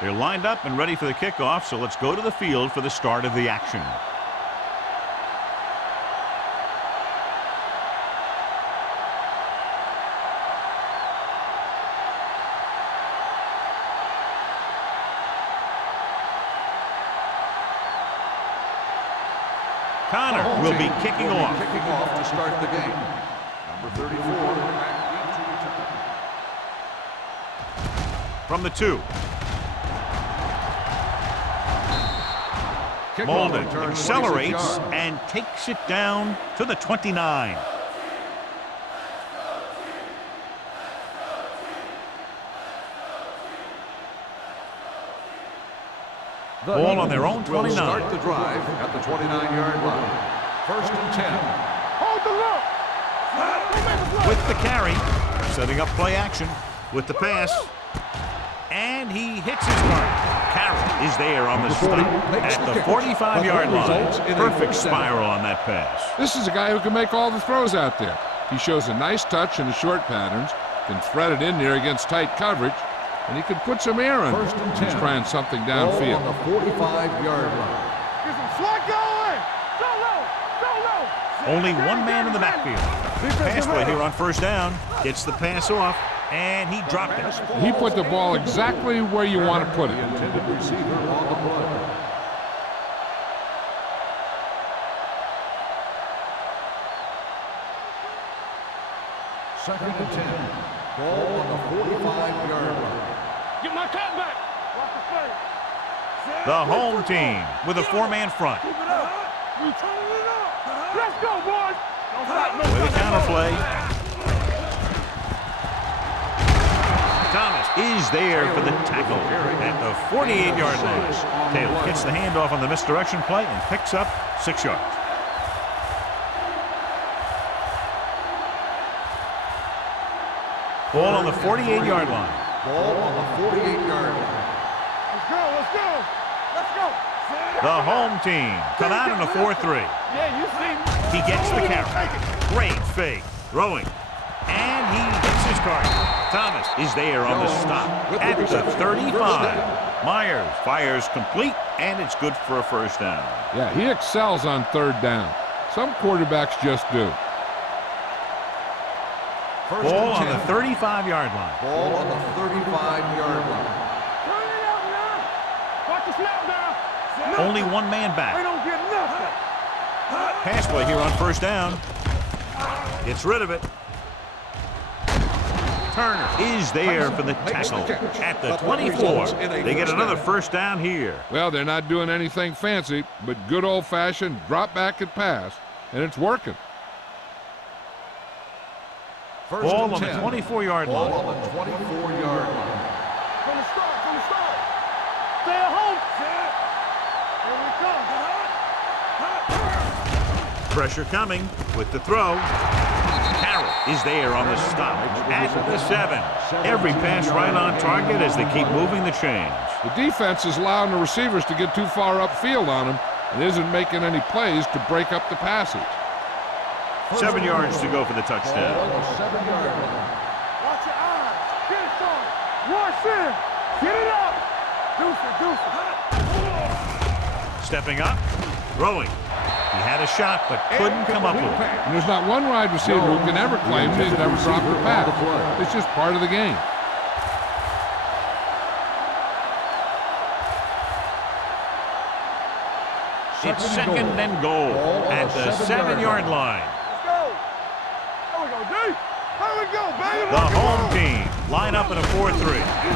They're lined up and ready for the kickoff, so let's go to the field for the start of the action. Connor will be kicking off. Kicking off to start the game. Number 34. From the 2. Molden accelerates and takes it down to the 29. Ball on their own 29. Start the drive at the 29-yard line. 1st and 10. Hold the look. With the carry, setting up play action with the pass. And he hits his mark. Carroll is there on the stop at the 45-yard line. Perfect spiral on that pass. This is a guy who can make all the throws out there. He shows a nice touch in the short patterns, can thread it in there against tight coverage, and he can put some air on it. He's trying something downfield. On the 45-yard line. Get some slack going! Go low! Go low! Only one man in the backfield. Pass play here on 1st down. Gets the pass off, and he dropped it. He put the ball exactly where you want to put it. Intended receiver on the play. Second and 10. Ball on the 45-yard line. Get my cut back! Watch the play. The home team with a 4-man front. Keep it up! We turning it up! Let's go, boys! Don't stop, no With a stop. counter play. Thomas is there for the tackle at the 48-yard line. Taylor gets the handoff on the misdirection play and picks up 6 yards. Ball on the 48-yard line. Ball on the 48-yard line. Let's go, let's go! Let's go! The home team come out in a 4-3. Yeah, you see me. He gets the carry. Great fake. Throwing. And he hits his target. Thomas is there on the stop at the 35. Myers fires complete, and it's good for a 1st down. Yeah, he excels on 3rd down. Some quarterbacks just do. Ball on the 35-yard line. Ball on the 35-yard line. Turn it out now! Watch the snap now! Only one man They back. don't get nothing! Pass play here on 1st down. Gets rid of it. Turner is there for the tackle at the 24. They get another 1st down here. Well, they're not doing anything fancy, but good old-fashioned drop back and pass, and it's working. Ball on the 24-yard Ball line. on the 24-yard line. From the start! Stay at home! Here we come! Pressure coming with the throw. Carroll is there on the stop at the 7. Every pass right on target as they keep moving the chains. The defense is allowing the receivers to get too far upfield on them and isn't making any plays to break up the passage. 7 yards to go for the touchdown. Ball on the 7-yard line. Watch your eyes! Get it, son! Rush in! Get it up! Deuce it! Stepping up, throwing. He had a shot but couldn't come up with it. And there's not one wide receiver who can ever claim he's never dropped a pass. It's just part of the game. It's 2nd and goal at the 7-yard line. Let's go! There we go, D! There we go, baby! The home team line up in a 4-3.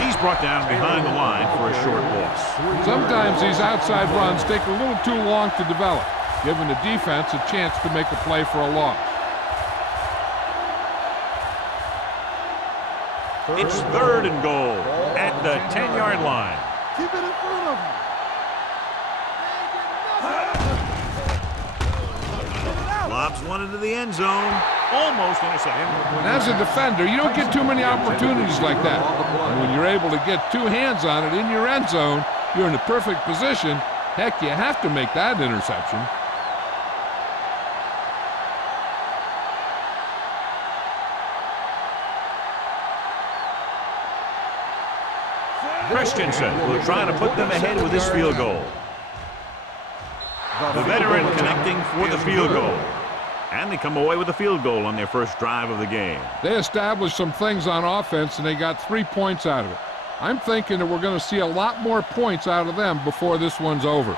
He's brought down behind the line for a short loss. Sometimes these outside runs take a little too long to develop, giving the defense a chance to make a play for a loss. It's 3rd and goal at the 10-yard line. Keep it in front of him. Lobs one into the end zone. Almost intercepted. And as a defender, you don't get too many opportunities like that. And when you're able to get 2 hands on it in your end zone, you're in the perfect position. Heck, you have to make that interception. Christensen will try to put them ahead with this field goal. The veteran connecting for the field goal. And they come away with a field goal on their first drive of the game. They established some things on offense, and they got 3 points out of it. I'm thinking that we're going to see a lot more points out of them before this one's over.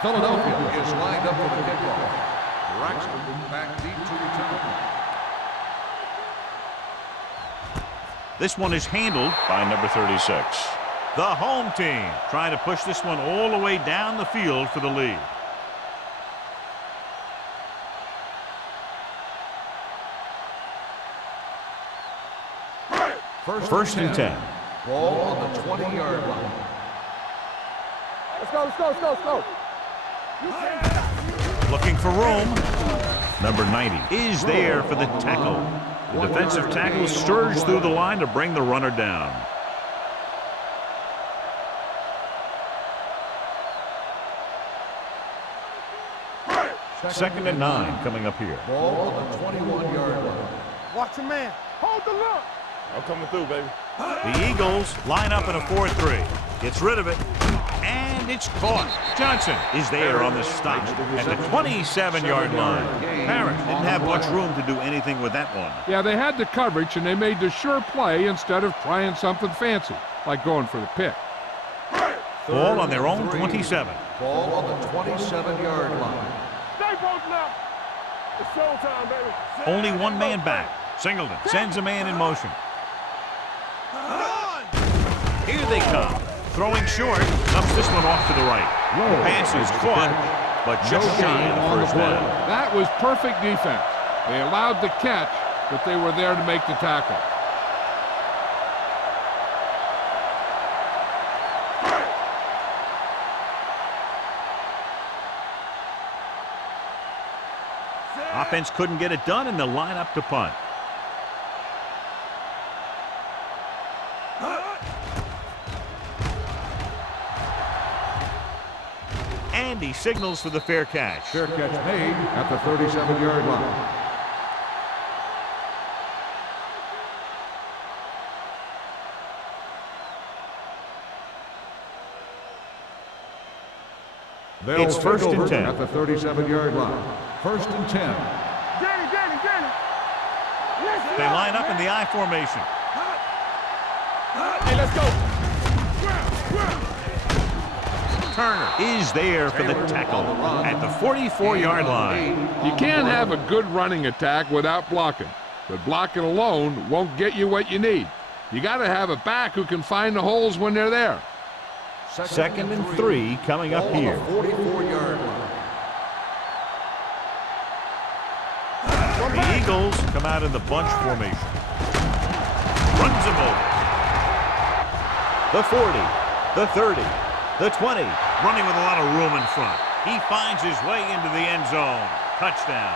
Philadelphia is lined up for the kickoff. Braxton back deep to return. This one is handled by number 36. The home team trying to push this one all the way down the field for the lead. First and 10. Ball on the 20-yard line. Let's go, let's go, let's go, let's go. Looking for room. Number 90 is there for the tackle. The defensive tackle surged through the line to bring the runner down. Second and 9 coming up here. Ball on the 21-yard line. Watch your man. Hold the look. I'm coming through, baby. The Eagles line up in a 4-3. Gets rid of it. And it's caught. Johnson is there on the stop at the 27-yard line. Parrish didn't have much room to do anything with that one. Yeah, they had the coverage, and they made the sure play instead of trying something fancy, like going for the pick. Ball on their own 27. Ball on the 27-yard line. Stay both now. It's showtime, baby. Only one man back. Singleton sends a man in motion. Here they come. Throwing short, dumps this one off to the right. The pass is caught, but just shy of the first down. That was perfect defense. They allowed the catch, but they were there to make the tackle. Offense couldn't get it done, and they'll line up to punt. And he signals for the fair catch. Fair catch made at the 37-yard line. It's first and 10. At the 37-yard line. First and 10. Danny. They line up in the I formation. Hey, let's go. Turner is there for the tackle at the 44-yard line. You can't have a good running attack without blocking, but blocking alone won't get you what you need. You got to have a back who can find the holes when they're there. Second and 3 coming up here. 44-yard line. The Eagles come out in the bunch formation. Runs him over. The 40, the 30, the 20. Running with a lot of room in front. He finds his way into the end zone. Touchdown.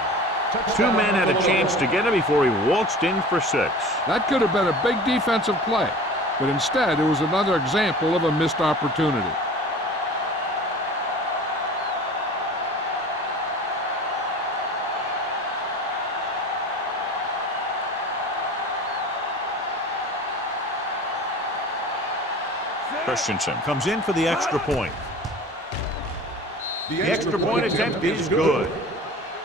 Two men had a chance to get him before he waltzed in for 6. That could have been a big defensive play, but instead it was another example of a missed opportunity. Christensen comes in for the extra point. The extra point attempt is good.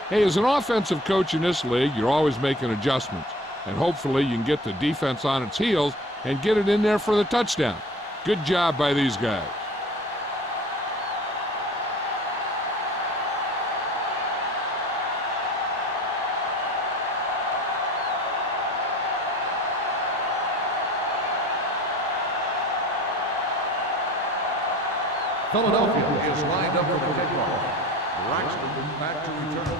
Hey, as an offensive coach in this league, you're always making adjustments, and hopefully you can get the defense on its heels and get it in there for the touchdown. Good job by these guys. Philadelphia is lined up for the kickoff. Braxton back to return.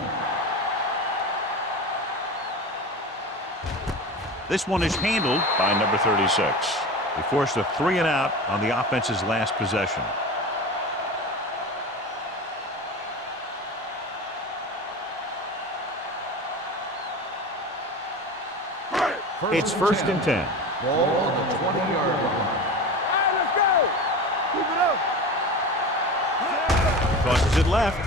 This one is handled by number 36. They forced a 3 and out on the offense's last possession. It's first and 10. Ball on the 20-yard line. All right, let's go. Keep it up. it left.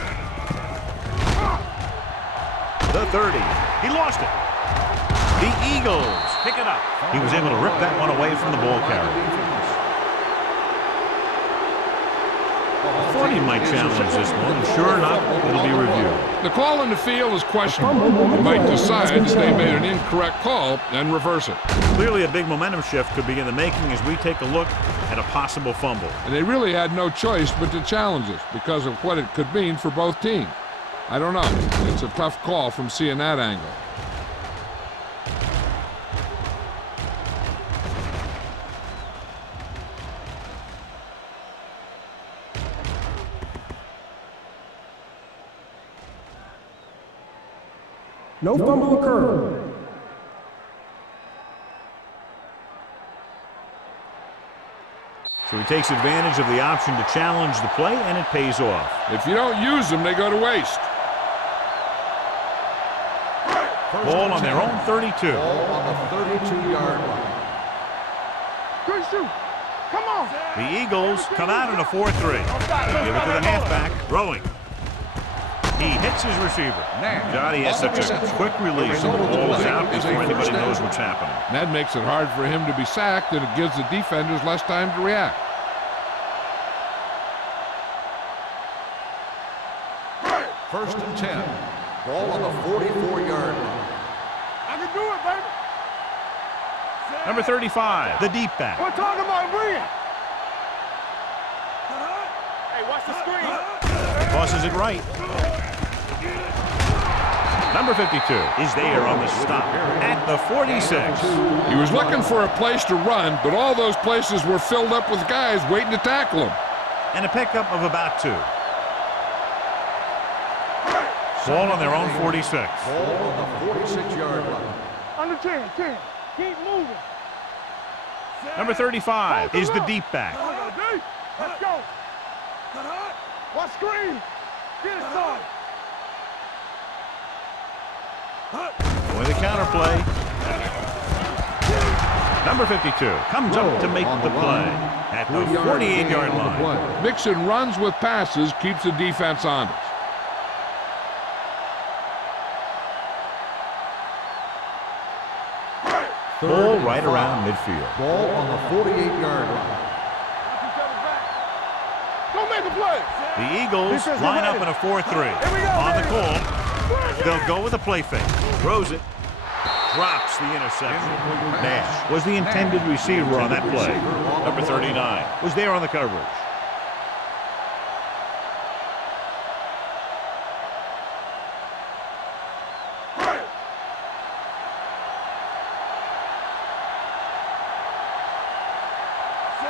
The 30. He lost it. The Eagles pick it up. He was able to rip that one away from the ball carrier. I thought he might challenge this one, and sure enough, it'll be reviewed. The call in the field is questionable. He might decide that they made an incorrect call and reverse it. Clearly a big momentum shift could be in the making as we take a look at a possible fumble. And they really had no choice but to challenge it because of what it could mean for both teams. I don't know. It's a tough call from seeing that angle. No fumble occurred. So he takes advantage of the option to challenge the play, and it pays off. If you don't use them, they go to waste. Ball on their own 32. Ball on the 32-yard line. Good shoot. Come on. The Eagles come out in a 4-3. They give it to the halfback, throwing. He hits his receiver. Johnny has such a quick release, and the ball is out before anybody knows what's happening. And that makes it hard for him to be sacked, and it gives the defenders less time to react. First and 10. Ball on the 44-yard line. I can do it, baby. Number 35, the deep back. We're talking about brilliant. Hey, watch the screen. Tosses it right. Number 52 is there on the stop at the 46. He was looking for a place to run, but all those places were filled up with guys waiting to tackle him. And a pickup of about 2. Ball on their own 46. Ball on the 46-yard line. Under 10. Keep moving. Number 35 is the deep back. Let's go. Watch screen. Get it started. With the counterplay. Number 52 comes up to make the play at the 48-yard line. Mixing runs with passes keeps the defense honest. Ball right around midfield. Ball on the 48-yard line. Go make a play. The Eagles line up in a 4-3. On the call, they'll go with a play fake. Throws it. Drops the interception. Nash was the intended receiver on that play. Number 39 was there on the coverage.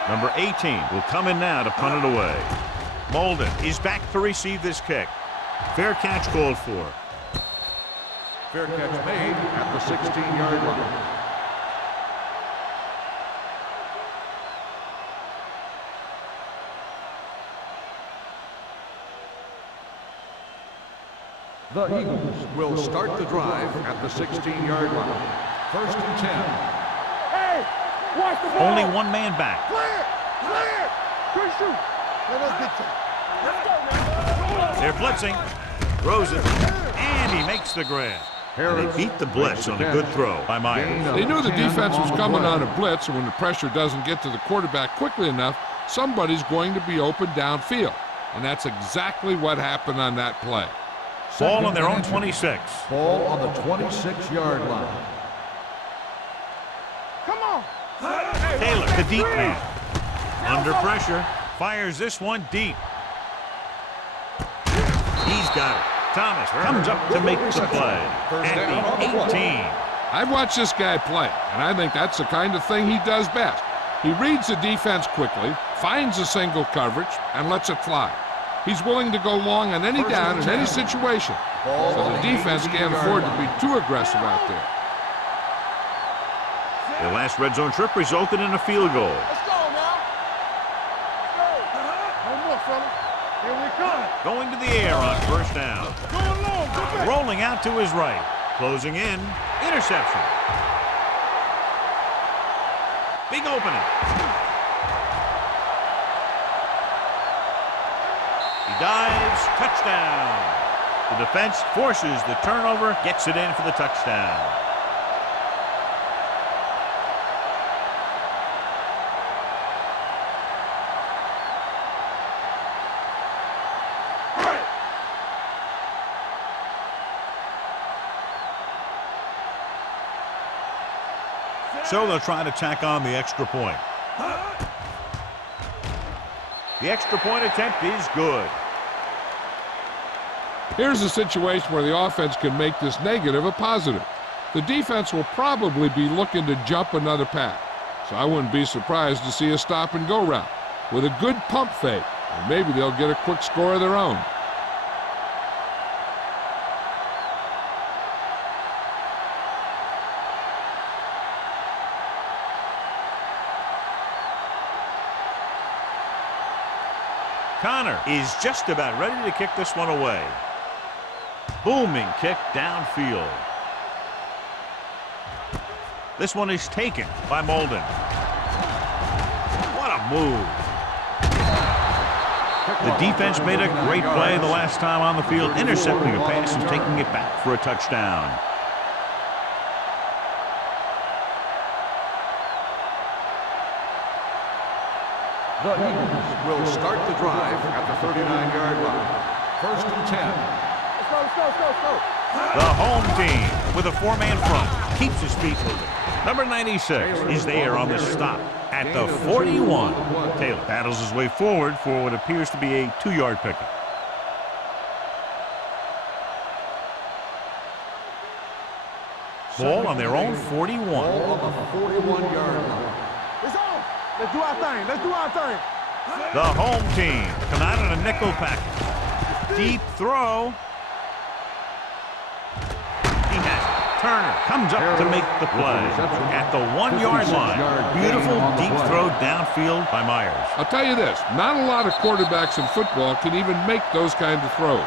Number 18 will come in now to punt it away. Molden is back to receive this kick. Fair catch called for. Fair catch made at the 16-yard line. The Eagles will start the drive at the 16-yard line. First and 10. Hey, watch the ball. Only one man back. Clear. Good shoot. Let us get you. They're blitzing. Throws it. And he makes the grab. And they beat the blitz on a good throw by Myers. They knew the defense was coming on a blitz, and when the pressure doesn't get to the quarterback quickly enough, somebody's going to be open downfield. And that's exactly what happened on that play. Ball on their own 26. Ball on the 26-yard line. Come on. Taylor, the deep man. Under pressure, fires this one deep. He's got it. Thomas comes up to make the play at the 18. I've watched this guy play, and I think that's the kind of thing he does best. He reads the defense quickly, finds a single coverage, and lets it fly. He's willing to go long on any down in any situation, so the defense can't afford to be too aggressive out there. Their last red zone trip resulted in a field goal. Let's go now. Let's go. No more, fellas. Here we come. Going to the air on first down. Going long. Go back. Rolling out to his right. Closing in. Interception. Big opening. He dives, touchdown. The defense forces the turnover, gets it in for the touchdown. So they'll try to tack on the extra point. The extra point attempt is good. Here's a situation where the offense can make this negative a positive. The defense will probably be looking to jump another pack, so I wouldn't be surprised to see a stop-and-go route with a good pump fake, and maybe they'll get a quick score of their own. Connor is just about ready to kick this one away. Booming kick downfield. This one is taken by Molden. What a move. The defense made a great play the last time on the field, intercepting a pass and taking it back for a touchdown. The Eagles will start the drive at the 39-yard line. 1st and 10. Let's go. The home team with a four-man front keeps his feet moving. Number 96 is there on the stop at the 41. Taylor battles his way forward for what appears to be a 2-yard pickup. Ball on their own 41. Ball on the 41-yard line. It's on. Let's do our thing. The home team come out in a nickel package. Deep throw. He has it. Turner comes up to make the play at the 1-yard line. Beautiful deep throw downfield by Myers. I'll tell you this, not a lot of quarterbacks in football can even make those kinds of throws.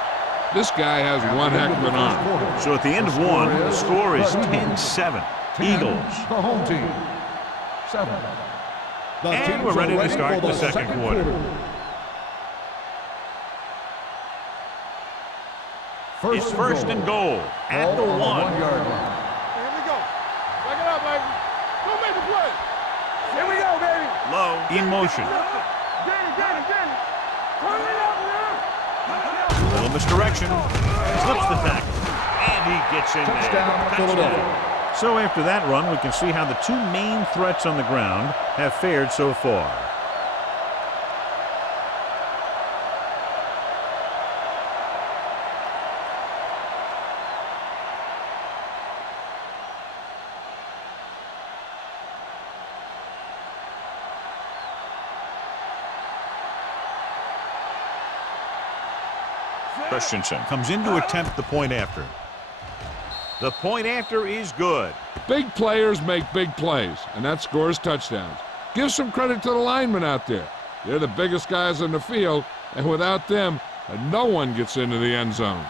This guy has one heck of an arm. So at the end of one, the score is 10-7. Eagles. The home team. 7. And we're ready to start the second quarter. It's 1st and goal at the 1. 1-yard line. Here we go. Back it up, baby. Go make the play. Here we go, baby. Low in motion. Get it. Turn it up, man. A little misdirection. Slips the tackle. And he gets in there. Touchdown, Philadelphia. So after that run, we can see how the two main threats on the ground have fared so far. Christensen comes in to attempt the point after. The point after is good. Big players make big plays, and that scores touchdowns. Give some credit to the linemen out there. They're the biggest guys on the field, and without them, no one gets into the end zone.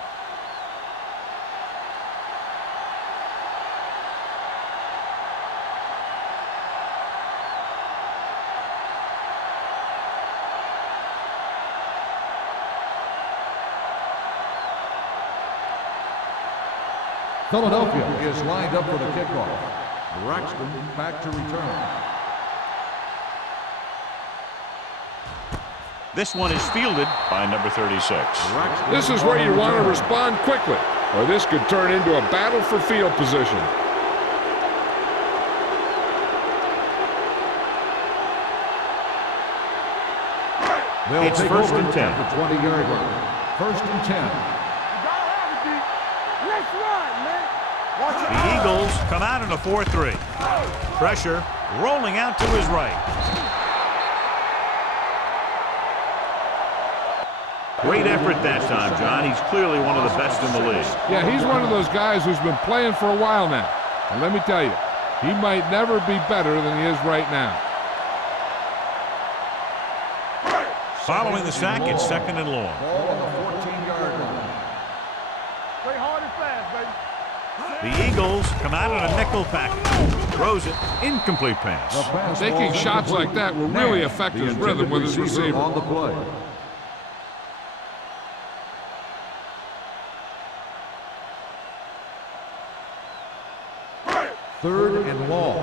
Philadelphia is lined up for the kickoff. Braxton back to return. This one is fielded by number 36. This is where you want to respond quickly, or this could turn into a battle for field position. They'll It's take 1st over and 10. at the 20-yard line. 1st and 10. Let's run, man. Watch it. The Eagles come out in a 4-3. Pressure rolling out to his right. Great effort that time, John. He's clearly one of the best in the league. Yeah, he's one of those guys who's been playing for a while now. And let me tell you, he might never be better than he is right now. Following the sack, it's 2nd and long. Ball on the 14-yard line. Play hard and fast, baby. The Eagles come out in a nickel package. Throws it. Incomplete pass. Taking shots like that will really affect his rhythm with his receiver. On the play. 3rd and long.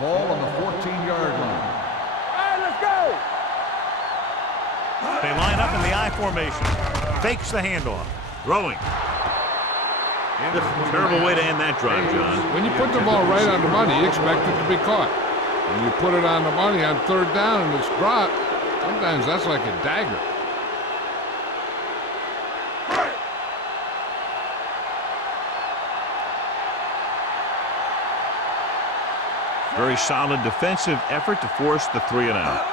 Ball on the 14-yard line. All right, let's go. They line up in the I formation. Fakes the handoff. Throwing. Terrible way to end that drive, John. When you put the ball right on the money, you expect it to be caught. When you put it on the money on 3rd down and it's dropped, sometimes that's like a dagger. Very solid defensive effort to force the 3 and out.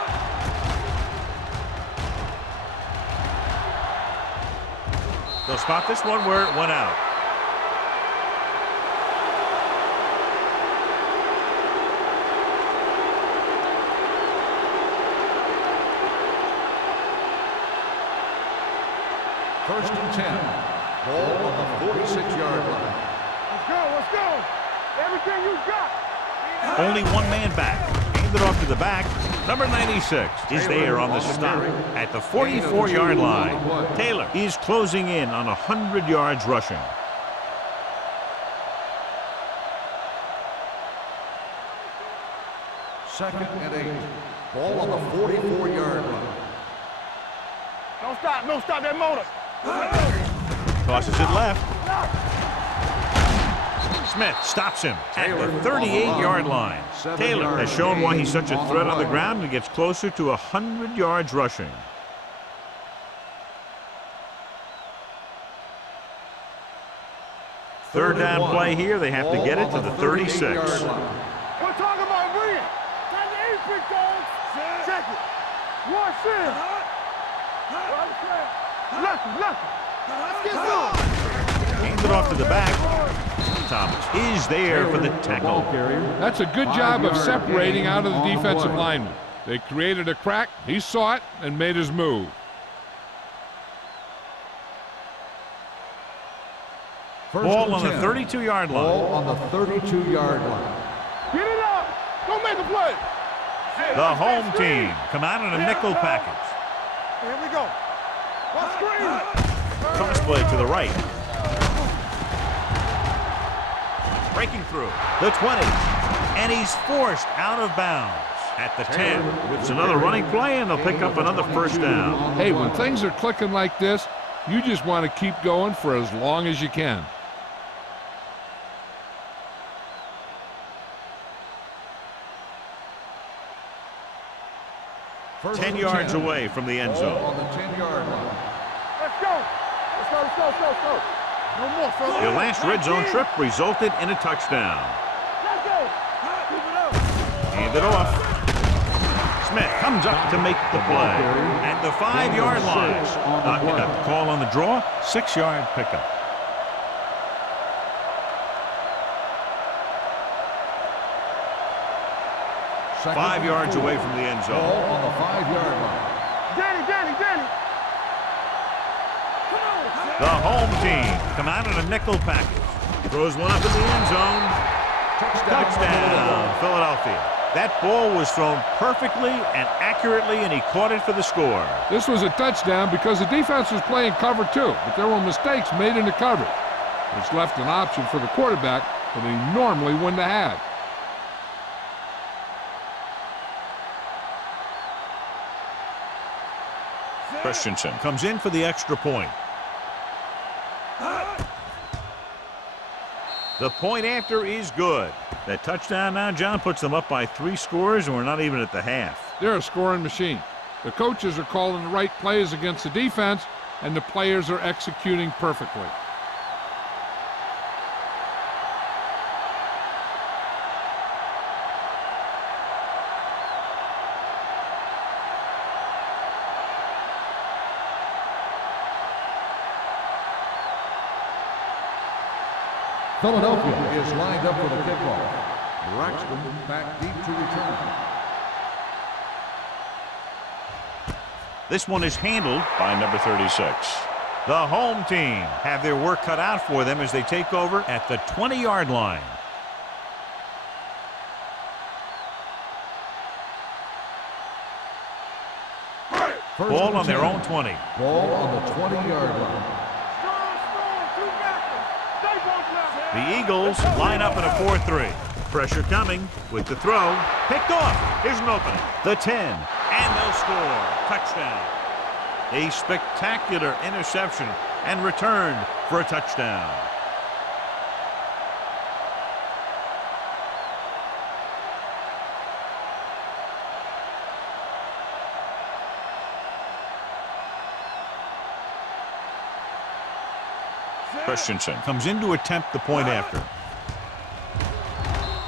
They'll spot this one where it went out. First and 10. Ball on the 46-yard line. Let's go, let's go. Everything you got. Only one man back. Hand it off to the back. Number 96 is there on the stop at the 44-yard line. Taylor is closing in on 100 yards rushing. Second and 8. Ball on the 44-yard line. Don't stop that motor. Tosses it left. Smith stops him at the 38-yard line. Taylor has shown why he's such a threat on the ground and gets closer to 100 yards rushing. Third down play here. They have to get it to the 36. We're talking about Reed. Time to eat, big dogs. Check it. One shit. Lucky. Let's get some. Hands it off to the back. Thomas is there for the tackle. That's a good job of separating out of the defensive lineman. They created a crack, he saw it, and made his move. Ball on the 32-yard line. Ball on the 32-yard line. Get it up. Don't make a play. The home team come out in a nickel package. Here we go. Let's screen. Cross play to the right. Breaking through the 20, and he's forced out of bounds at the 10. It's another running play, and they'll pick up another first down. Hey, when things are clicking like this, you just want to keep going for as long as you can. First 10 yards away from the end zone. On the 10-yard line. Let's go. No more, fellas. Their last red zone trip resulted in a touchdown. Let's go. Keep it up. Hand it off. Smith comes up to make the play at the 5-yard line. Not got the call on the draw. 6-yard pickup. Second 5 yards and 4. away from the end zone. Ball on the 5-yard line. Danny. The home team come out in a nickel package. Throws one up in the end zone. Touchdown, Philadelphia. That ball was thrown perfectly and accurately, and he caught it for the score. This was a touchdown because the defense was playing cover 2, but there were mistakes made in the coverage. It's left an option for the quarterback that he normally wouldn't have had. Christensen comes in for the extra point. The point after is good. That touchdown now, John, puts them up by 3 scores, and we're not even at the half. They're a scoring machine. The coaches are calling the right plays against the defense, and the players are executing perfectly. Philadelphia is lined up for the kickoff. Braxton back deep to return. This one is handled by number 36. The home team have their work cut out for them as they take over at the 20-yard line. Ball on their own 20. Ball on the 20-yard line. The Eagles line up in a 4-3. Pressure coming with the throw. Picked off. Here's an opening. The 10. And they'll score. Touchdown. A spectacular interception and returned for a touchdown. Christensen comes in to attempt the point after.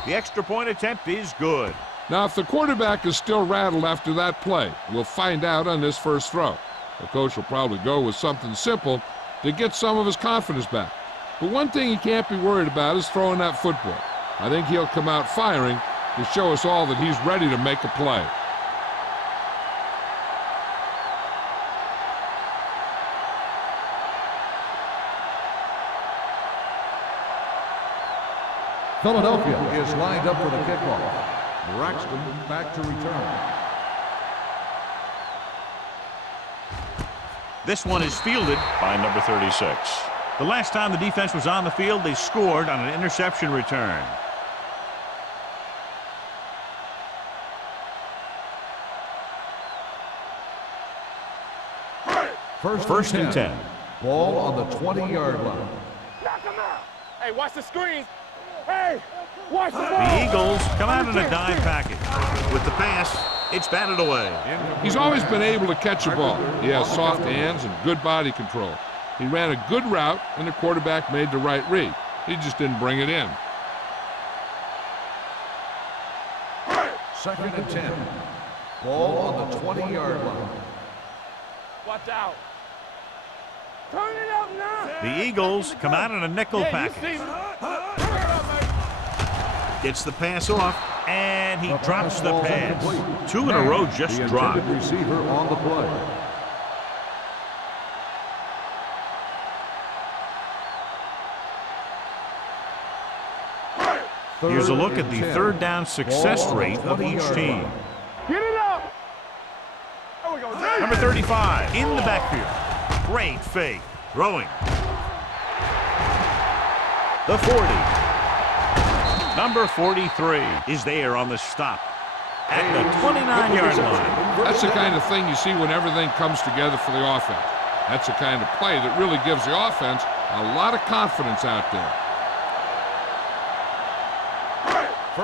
The extra point attempt is good. Now, if the quarterback is still rattled after that play, we'll find out on this first throw. The coach will probably go with something simple to get some of his confidence back. But one thing he can't be worried about is throwing that football. I think he'll come out firing to show us all that he's ready to make a play. Philadelphia is lined up for the kickoff. Braxton back to return. This one is fielded by number 36. The last time the defense was on the field, they scored on an interception return. First and 10. Ball on the 20-yard line. Knock him out. Hey, watch the screen. Hey, watch the ball. The Eagles come out in a dime package. With the pass, it's batted away. He's always been able to catch a ball. He has soft hands and good body control. He ran a good route, and the quarterback made the right read. He just didn't bring it in. Second and 10. Ball on the 20-yard line. Watch out. Turn it up now. The Eagles come out in a nickel package. Gets the pass off, and he drops the pass. Two in a row just dropped. The receiver on the play. Here's a look at the third down success rate of each team. Get it up. There we go. Number 35 in the backfield. Great fake. Throwing. The 40. Number 43 is there on the stop at the 29-yard line. That's the kind of thing you see when everything comes together for the offense. That's the kind of play that really gives the offense a lot of confidence out there.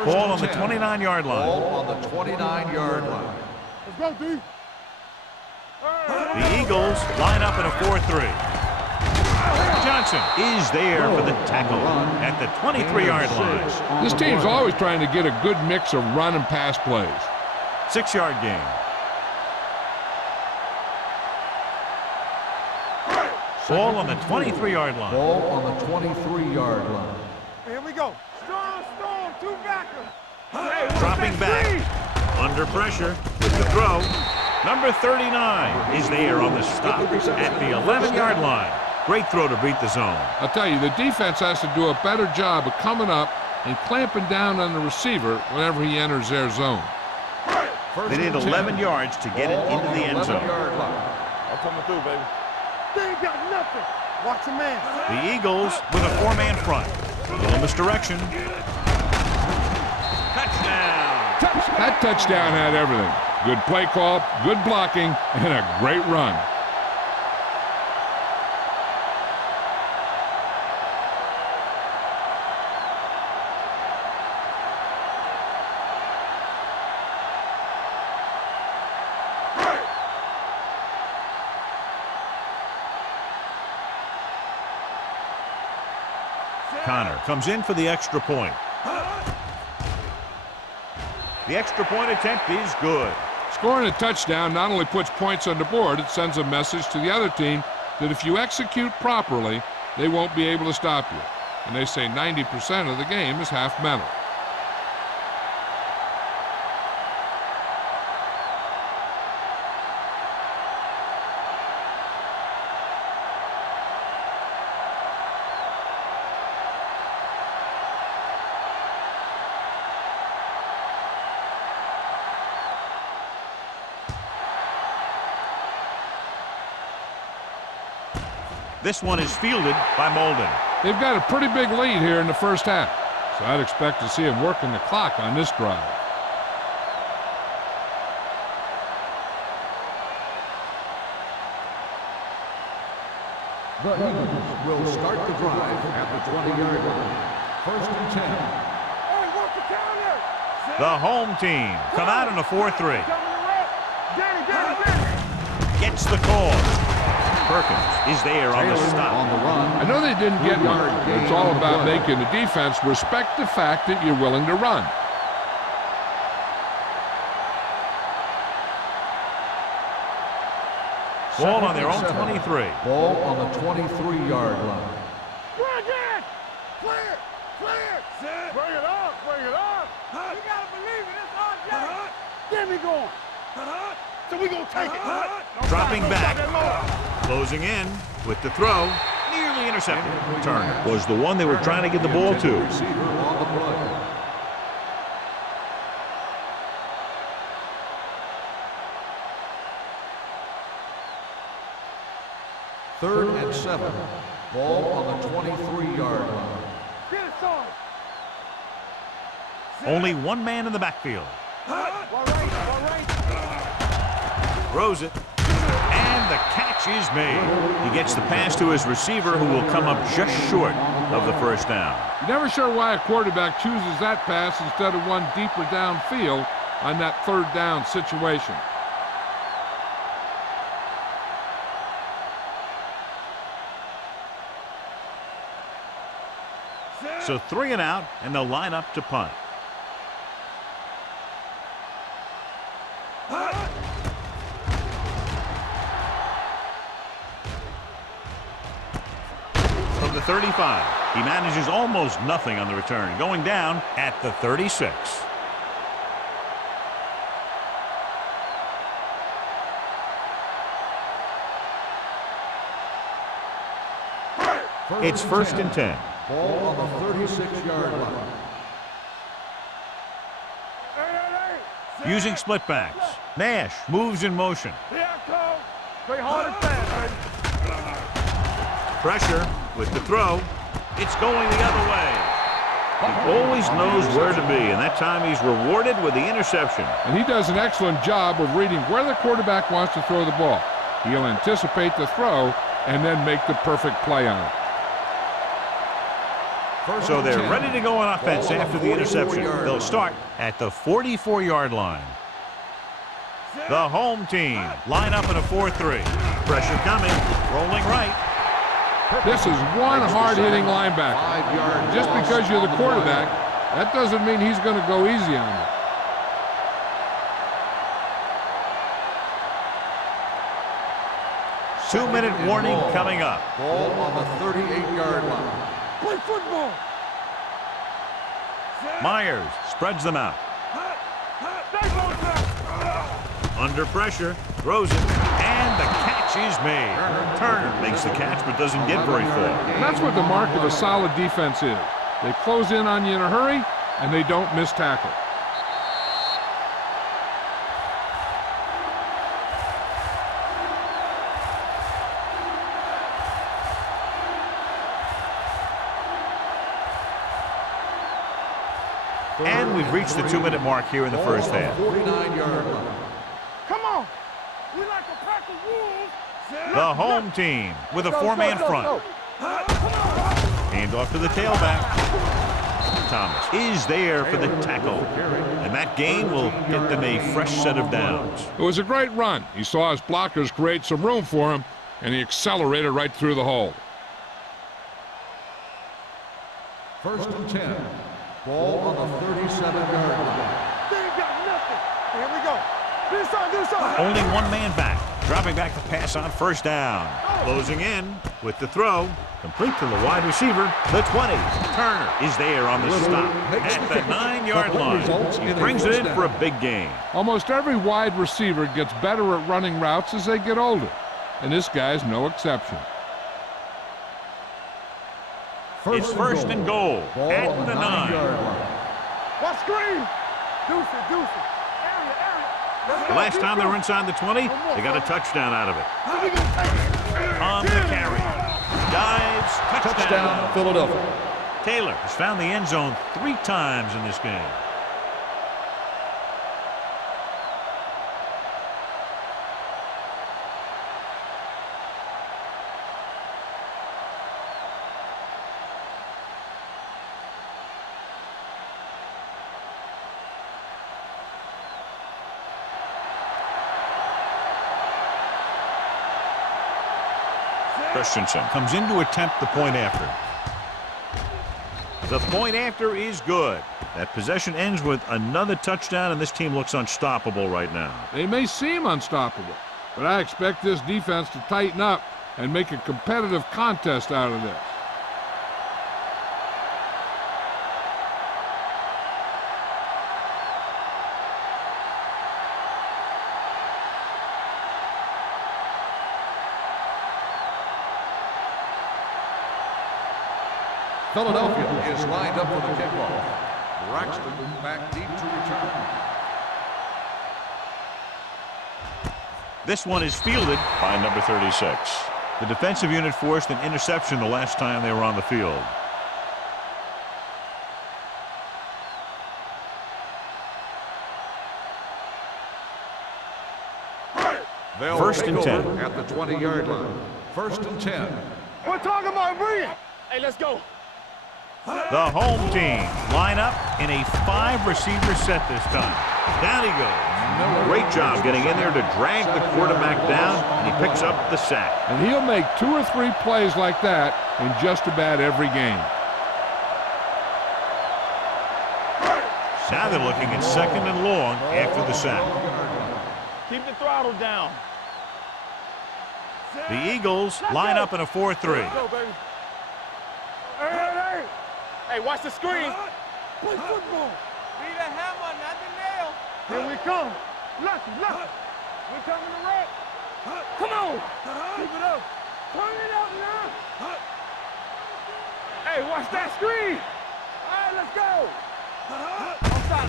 Ball on the 29-yard line. Ball on the 29-yard line. Let's go, D. The Eagles line up in a 4-3. Johnson is there for the tackle at the 23-yard line. This team's always trying to get a good mix of run and pass plays. 6-yard gain. Ball on the 23-yard line. Ball on the 23-yard line. Here we go. Strong, two backers. Dropping back. Under pressure with the throw. Number 39 is there on the stop at the 11-yard line. Great throw to beat the zone. I'll tell you, the defense has to do a better job of coming up and clamping down on the receiver whenever he enters their zone. They need 11 yards to get it into the end zone. I'm coming through, baby. They ain't got nothing. Watch your man. The Eagles with a 4-man front. A little misdirection. Touchdown. That touchdown had everything. Good play call, good blocking, and a great run. Connor comes in for the extra point. The extra point attempt is good. Scoring a touchdown not only puts points on the board, it sends a message to the other team that if you execute properly, they won't be able to stop you. And they say 90% of the game is half mental. This one is fielded by Molden. They've got a pretty big lead here in the first half. So I'd expect to see him working the clock on this drive. The Eagles will start the drive at the 20-yard line. First and 10. Hey, what's the counter? The home team come out in a 4-3. Get it. Gets the call. Perkins is there on the Taylor stop. on the run. I know they didn't get much. 3-yard gain It's all on the about play. making the defense respect the fact that you're willing to run. Ball on their own Second and 23. 7. Ball on the 23-yard line. Run again. Clear. Bring it up. You gotta believe it. It's our job. Get me going. So we gonna take it. Dropping back. Closing in with the throw. Nearly intercepted. Turner was the one they were trying to get the ball to. Receiver on the play. Third and 7. Ball on the 23-yard line. Get it started. Only one man in the backfield. All right. Throws it. And the catch is made. He gets the pass to his receiver, who will come up just short of the first down. You're never sure why a quarterback chooses that pass instead of one deeper downfield on that third down situation. So 3 and out, and they'll line up to punt. From the 35, he manages almost nothing on the return, going down at the 36. It's first and 10. Ball on the 36-yard line. Hey. Using split backs. Nash moves in motion. Here I come. Play hard and fast, baby. Pressure with the throw. It's going the other way. He always knows where to be, and that time he's rewarded with the interception. And he does an excellent job of reading where the quarterback wants to throw the ball. He'll anticipate the throw and then make the perfect play on it. So they're ready to go on offense after the interception. They'll start at the 44-yard line. The home team line up in a 4-3. Pressure coming, rolling right. This is one hard-hitting linebacker. 5-yard Just loss because you're the on quarterback, that doesn't mean he's going to go easy on you. Two-minute warning coming up. Ball on the 38-yard line. Play football. Myers spreads them out. Under pressure, throws it, and the catch is made. Turner makes the catch but doesn't get very far. And that's what the mark of a solid defense is. They close in on you in a hurry, and they don't miss tackle. And we've reached the 2-minute mark here in the first half. 49-yard line. Come on. We like a pack of wolves. The home team with a 4-man front. Hand off to the tailback. Thomas is there for the tackle. And that gain will get them a fresh set of downs. It was a great run. He saw his blockers create some room for him, and he accelerated right through the hole. First and 10. Ball on the 37-yard line. They ain't got nothing. Here we go. Do something. Only one man back. Dropping back the pass on first down. Closing in with the throw. Complete to the wide receiver, the 20. Turner is there on the stop at the 9-yard line. He brings it in for a big gain. Almost every wide receiver gets better at running routes as they get older, and this guy's no exception. It's first and goal at the 9. Watch screen. Deuce it. Area. The last time they were inside the 20, they got a touchdown out of it. On the carry. Dives, touchdown. Philadelphia. Taylor has found the end zone 3 times in this game. Christensen comes in to attempt the point after. The point after is good. That possession ends with another touchdown, and this team looks unstoppable right now. They may seem unstoppable, but I expect this defense to tighten up and make a competitive contest out of this. Philadelphia is lined up for the kickoff. Braxton back deep to return. This one is fielded by number 36. The defensive unit forced an interception the last time they were on the field. First and 10 at the 20-yard line. First and 10. We're talking about brilliant. Hey, let's go. The home team line up in a 5-receiver set this time. Down he goes. Great job getting in there to drag the quarterback down, and he picks up the sack. And he'll make 2 or 3 plays like that in just about every game. Now they're looking at 2nd and long after the sack. Keep the throttle down. The Eagles line up in a 4-3. Let's go, baby. Hey. Hey, watch the screen. Play football. Be the hammer, not the nail. Here we come. Lucky. We're coming to wreck. Come on. Keep it up. Turn it up now. Hey, watch that screen. All right, let's go.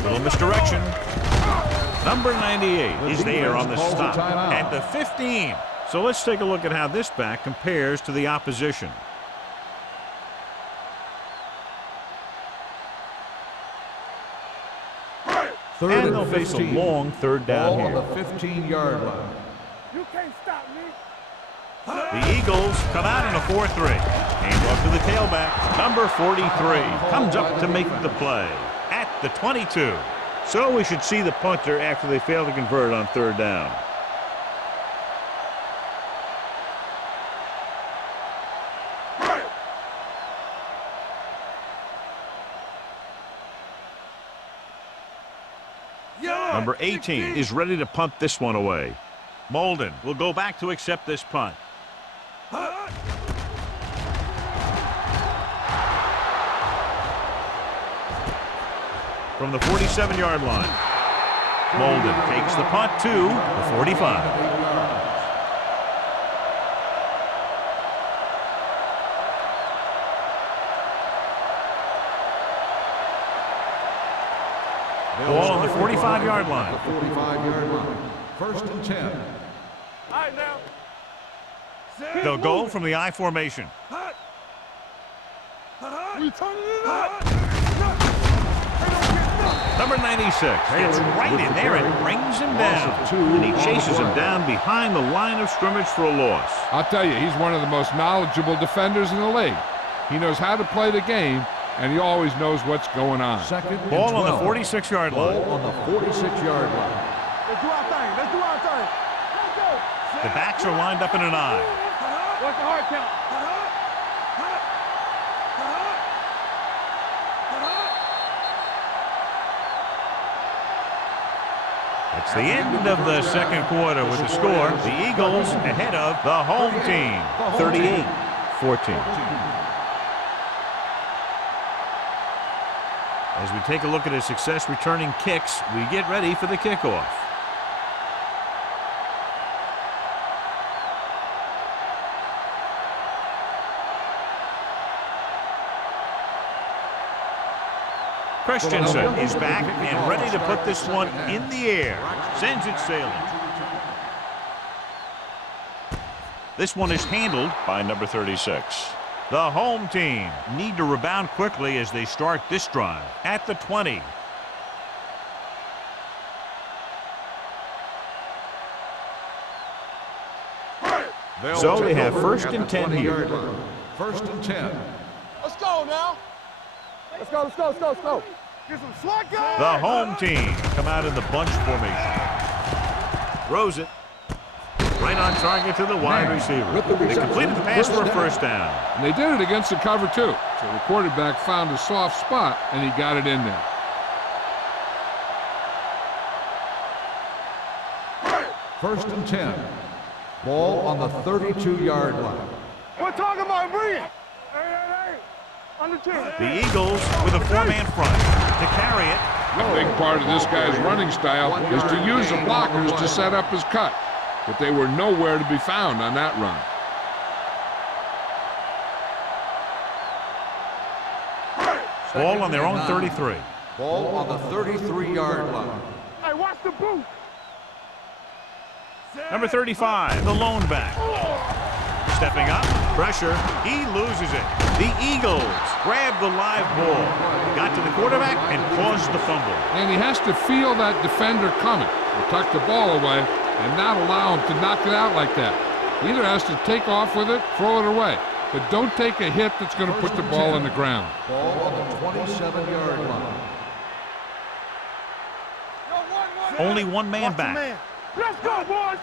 Little misdirection. Number 98 is there on the stop at the 15. So let's take a look at how this back compares to the opposition. And they'll face a long 3rd down here. On the 15-yard line. You can't stop me. The Eagles come out in a 4-3. Hand off to the tailback. Number 43 comes up to make the play at the 22. So we should see the punter after they fail to convert on 3rd down. Number 18 is ready to punt this one away. Molden will go back to accept this punt. From the 47-yard line, Molden takes the punt to the 45. Ball on the 45-yard line. 45-yard line. First and 10. All right, now. They'll go from the I formation. We turning it up. Number 96 gets right in there and brings him down. And he chases him down behind the line of scrimmage for a loss. I'll tell you, he's one of the most knowledgeable defenders in the league. He knows how to play the game, and he always knows what's going on. Second and Ball 12. on the 46-yard line. Ball on the 46-yard line. Let's do our thing. Let's go. The backs are lined up in an I. What's the hard count? It's the end of the second quarter with the score. The Eagles ahead of the home team, 38-14. As we take a look at his success returning kicks, we get ready for the kickoff. Christensen is back and ready to put this one in the air. Sends it sailing. This one is handled by number 36. The home team need to rebound quickly as they start this drive at the 20. So they have first and 10 here. First and 10. Let's go now. Let's go, let's go, let's go, let's go. Get some slack guys. The home team come out in the bunch formation. Throws it. Right on target to the wide receiver. They completed the pass for a first down. And they did it against the cover, too. So the quarterback found a soft spot, and he got it in there. First and 10. Ball on the 32-yard line. We're talking about breathe. Hey. On the team. The Eagles with a four-man front to carry it. A big part of this guy's running style is to use the blockers to set up his cut. But they were nowhere to be found on that run. Ball on their own 33. Ball on the 33-yard line. Hey, watch the boot. Number 35, the lone back. Stepping up, pressure, he loses it. The Eagles grab the live ball. Got to the quarterback and caused the fumble. And he has to feel that defender coming, or tuck the ball away, and not allow him to knock it out like that. He either has to take off with it, throw it away, but don't take a hit that's going to put the ball on the ground. Ball on the 27-yard line. Only one man back. Let's go, boys.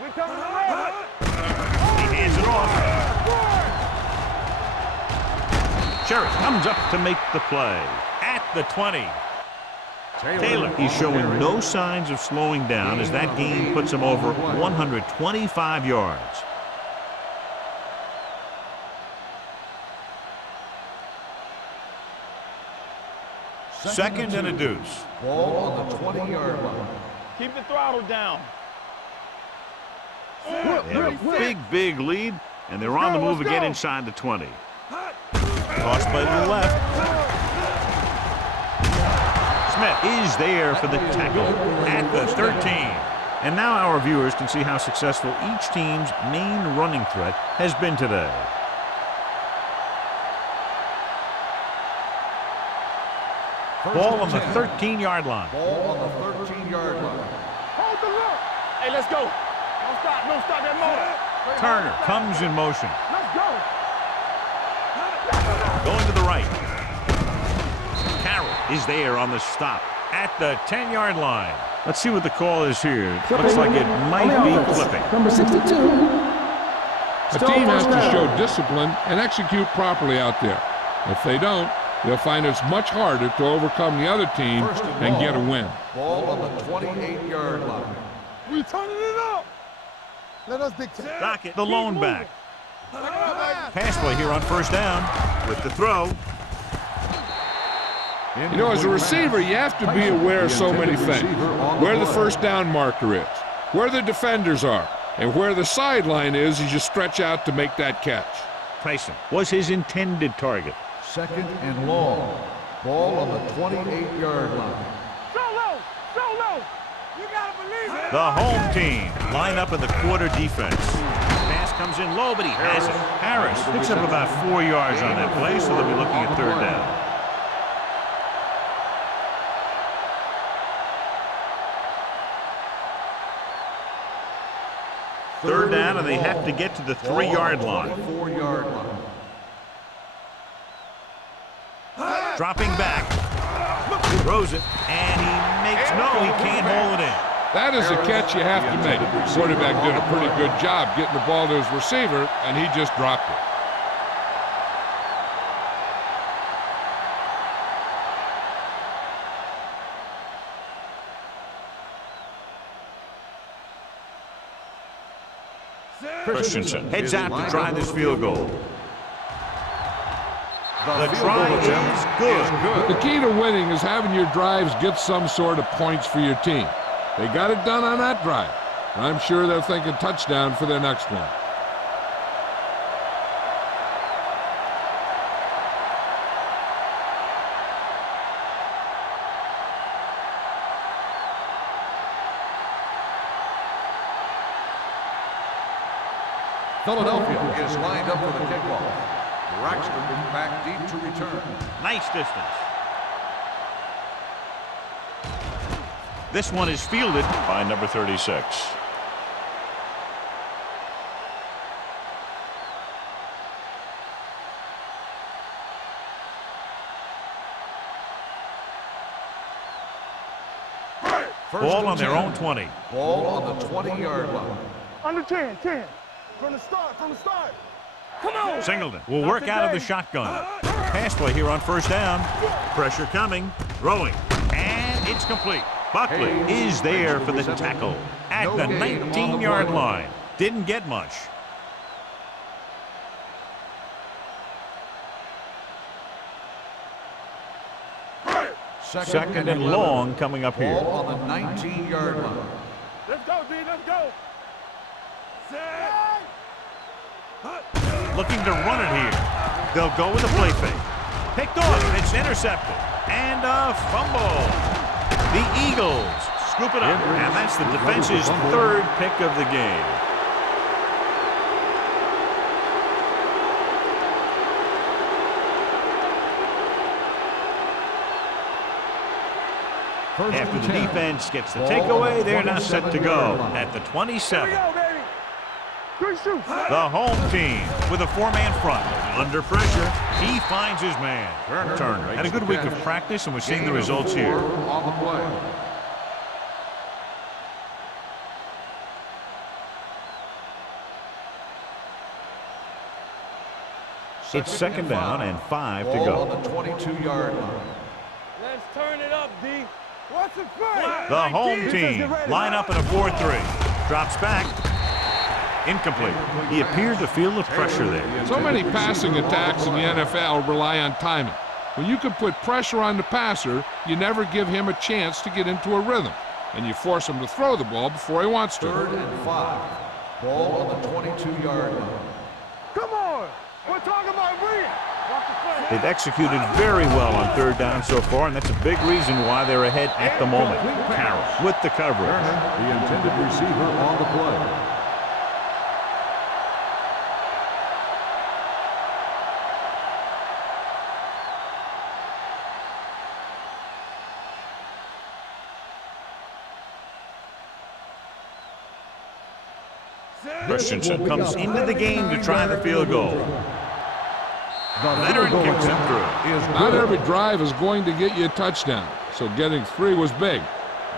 We're coming around. He hands it off. Sherritt comes up to make the play at the 20. Taylor, he's showing no signs of slowing down as that gain puts him over 125 yards. Second and a deuce. Ball on the 20-yard line. Keep the throttle down. They have a big lead, and they're on the move again inside the 20. Tossed by the left. Smith is there for the tackle at the 13. And now our viewers can see how successful each team's main running threat has been today. Ball on the 13-yard line. Ball on the 13-yard line. Hold the look. Hey, let's go. Don't stop that motor. Turner comes in motion. Let's go. Going to the right. Carroll is there on the stop at the 10-yard line. Let's see what the call is here. Looks like it might be clipping. Number 62. A team has to show discipline and execute properly out there. If they don't, they'll find it's much harder to overcome the other team and get a win. Ball on the 28-yard line. We turning it up. Let us dictate. Dockett, the lone back. Pass play here on first down with the throw. You know, as a receiver, you have to be aware of so many things. Where the first down marker is, where the defenders are, and where the sideline is as you stretch out to make that catch. Tyson was his intended target. Second and long. Ball on the 28-yard line. Solo. You gotta believe it. The home team line up in the quarter defense. Pass comes in low, but he has it. Harris picks up about 4 yards on that play, so they'll be looking at third down. Third down, and they have to get to the 3-yard line. 4-yard line. Dropping back. Throws it, and he can't hold it in. That is a catch you have to make. The quarterback did a pretty good job getting the ball to his receiver, and he just dropped it. Christensen heads out to try this field goal. The try is good. The key to winning is having your drives get some sort of points for your team. They got it done on that drive. And I'm sure they're thinking touchdown for their next one. Philadelphia is lined up for the kickoff. Braxton back deep to return. Nice distance. This one is fielded by number 36. Ball on their own 20. Ball on the 20-yard line. Under 10. From the start. Come on. Singleton will work out of the shotgun. Pass play here on first down. Pressure coming. Throwing. And it's complete. Buckley is there for the tackle at the 19-yard line. Didn't get much. Second and long coming up here. Ball on the 19-yard line. Let's go, D. Let's go. Looking to run it here. They'll go with a play fake. Picked off. It's intercepted. And a fumble. The Eagles scoop it up. And that's the defense's third pick of the game. After the defense gets the takeaway, they're now set to go at the 27. The home team with a four-man front. Under pressure, he finds his man. Turner had a good week of practice, and we're seeing the results here. On the play. It's second down and 5 to go. On the 22-yard line. Let's turn it up, D. What's the play? The home team line up in a 4-3. Drops back. Incomplete. He appeared to feel the pressure there. So many passing attacks in the NFL rely on timing. When you can put pressure on the passer, you never give him a chance to get into a rhythm, and you force him to throw the ball before he wants to. 3rd and 5. Ball on the 22-yard line. Come on. We're talking about read. Watch the play. They've executed very well on third down so far, and that's a big reason why they're ahead at the moment. Carroll with the coverage. The intended receiver on the play. Christensen comes into the game to try the field goal. Veteran kicks him through. Not every drive is going to get you a touchdown, so getting 3 was big.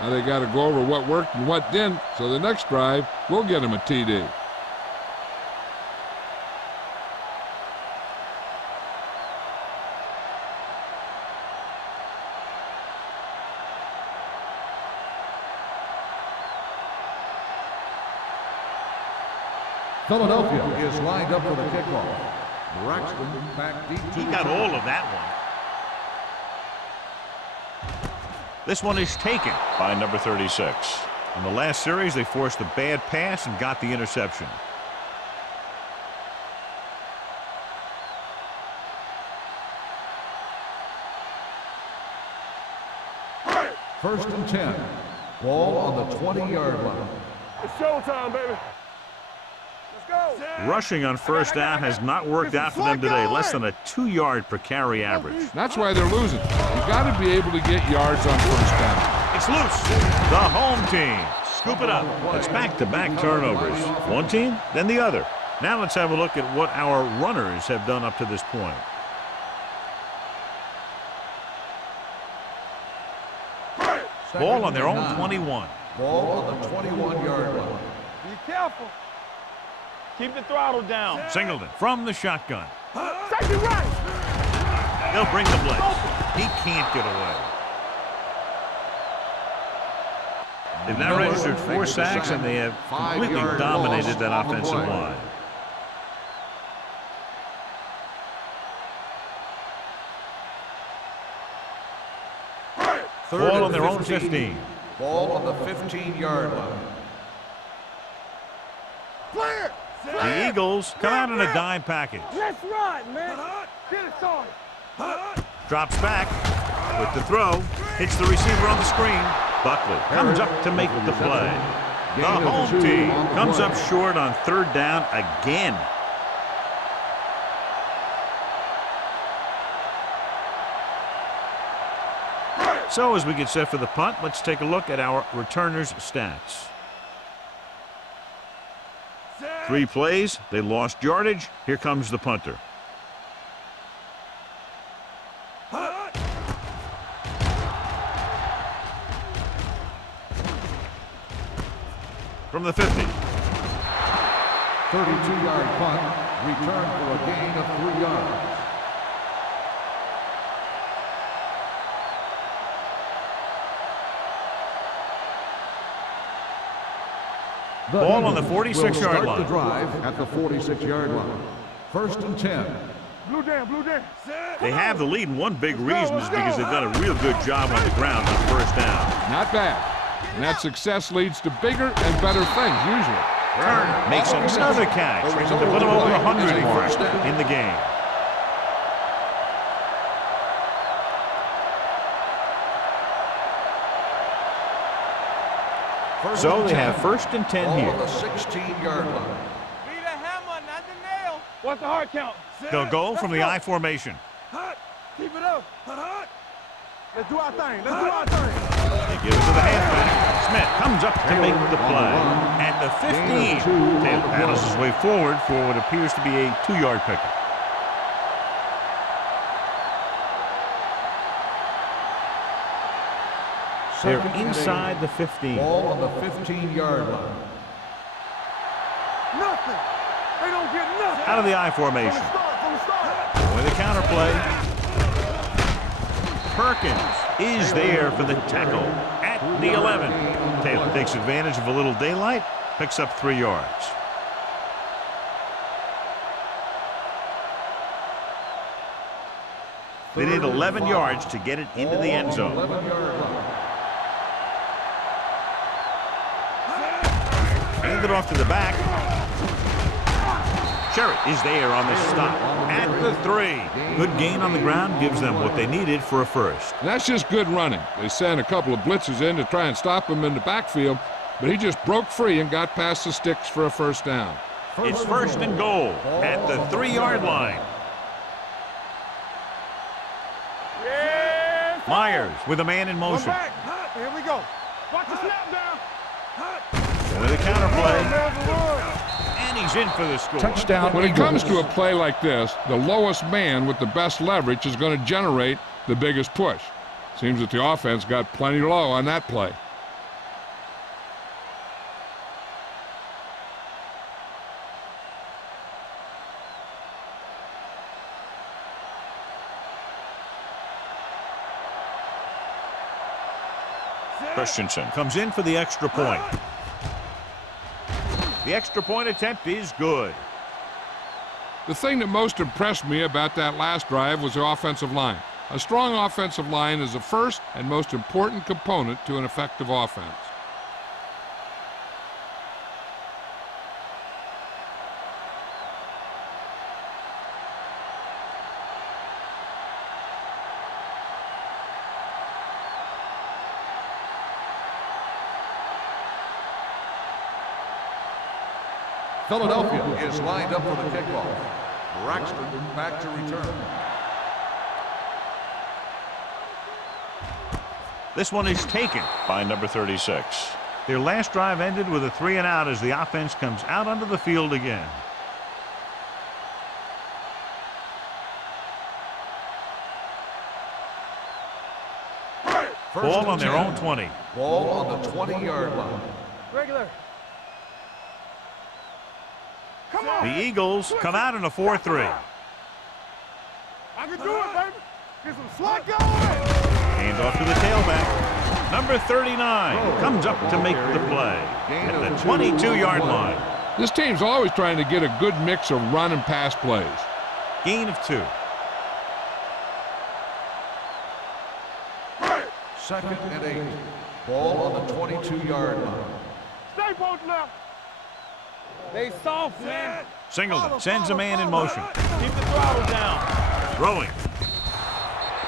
Now they got to go over what worked and what didn't, so the next drive will get him a TD. Philadelphia is lined up for the kickoff. Braxton back deep. He got all of that one. This one is taken by number 36. In the last series, they forced a bad pass and got the interception. First and 10. Ball on the 20-yard line. It's showtime, baby. Rushing on first down has not worked out for them today. Less than a 2-yard per carry average. That's why they're losing. You've got to be able to get yards on first down. It's loose. The home team scoop it up. It's back-to-back turnovers. One team, then the other. Now let's have a look at what our runners have done up to this point. Ball on their own 21. Ball on the 21-yard line. Be careful. Keep the throttle down. Singleton from the shotgun. Safety right. They'll bring the blitz. He can't get away. They've now registered 4 sacks, and they have completely dominated that offensive line. Ball on their own 15. Ball on the 15-yard line. Clear. The Eagles come out in a dime package. Let's run, man. Get it started. Drops back with the throw. Hits the receiver on the screen. Buckley comes up to make the play. The home team comes up short on third down again. So as we get set for the punt, let's take a look at our returners' stats. 3 plays, they lost yardage. Here comes the punter. From the 50. 32-yard punt, return for a gain of 3 yards. Ball on the 46-yard line. The drive at the 46-yard line. 1st and 10. Blue down, blue down. They have the lead, and one big reason is because they've done a real good job on the ground on first down. Not bad. And that success leads to bigger and better things, usually. Turner makes another catch, brings it a little over 100 mark in the game. So they have 1st and 10 here. On the 16-yard line. Be the hammer, not the nail. What's the hard count? They'll go from the I formation. Keep it up. Let's do our thing. Let's do our thing. They give it to the halfback. Smith comes up to make the play. At the 15, Taylor paddles his way forward for what appears to be a 2-yard pickup. They're inside the 15. Ball on the 15-yard line. Nothing. They don't get nothing. Out of the I formation. From the start. With a counter play. Perkins is there for the tackle at the 11. Taylor takes advantage of a little daylight, picks up 3 yards. They need 11 yards to get it into the end zone. 11-yard line. Hand it off to the back. Sherritt is there on the stop at the 3. Good gain on the ground gives them what they needed for a first. And that's just good running. They sent a couple of blitzes in to try and stop him in the backfield, but he just broke free and got past the sticks for a first down. It's 1st and goal at the 3-yard line. Myers with a man in motion. Here we go. Watch the snap down. With a counter play. And he's in for the score. Touchdown. When it comes to a play like this, the lowest man with the best leverage is going to generate the biggest push. Seems that the offense got plenty low on that play. Christensen comes in for the extra point. The extra point attempt is good. The thing that most impressed me about that last drive was the offensive line. A strong offensive line is the first and most important component to an effective offense. Philadelphia is lined up for the kickoff. Braxton back to return. This one is taken by number 36. Their last drive ended with a 3-and-out as the offense comes out onto the field again. Ball on their own 20. Ball on the 20-yard line. Regular. Come on. The Eagles come out in a 4-3. I can do it, baby. Get some slack going. Hand off to the tailback. Number 39 comes up to make the play at the 22-yard line. This team's always trying to get a good mix of run and pass plays. Gain of 2. 2nd and 8. Ball on the 22-yard line. Stay posted up. They soft, man. Singleton sends a man in motion. Keep the throttle down. Throwing.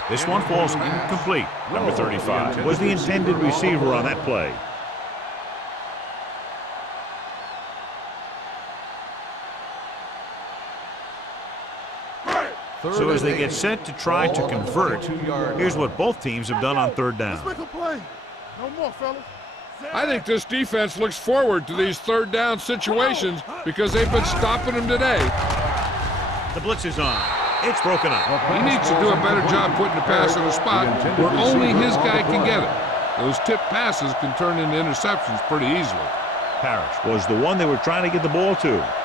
This one falls incomplete. Number 35 was the intended receiver on that play. So as they get set to try to convert, here's what both teams have done on third down. Let's make a play. No more, fellas. I think this defense looks forward to these third down situations because they've been stopping them today. The blitz is on. It's broken up. He needs to do a better job putting the pass in a spot where only his guy can get it. Those tip passes can turn into interceptions pretty easily. Parrish was the one they were trying to get the ball to.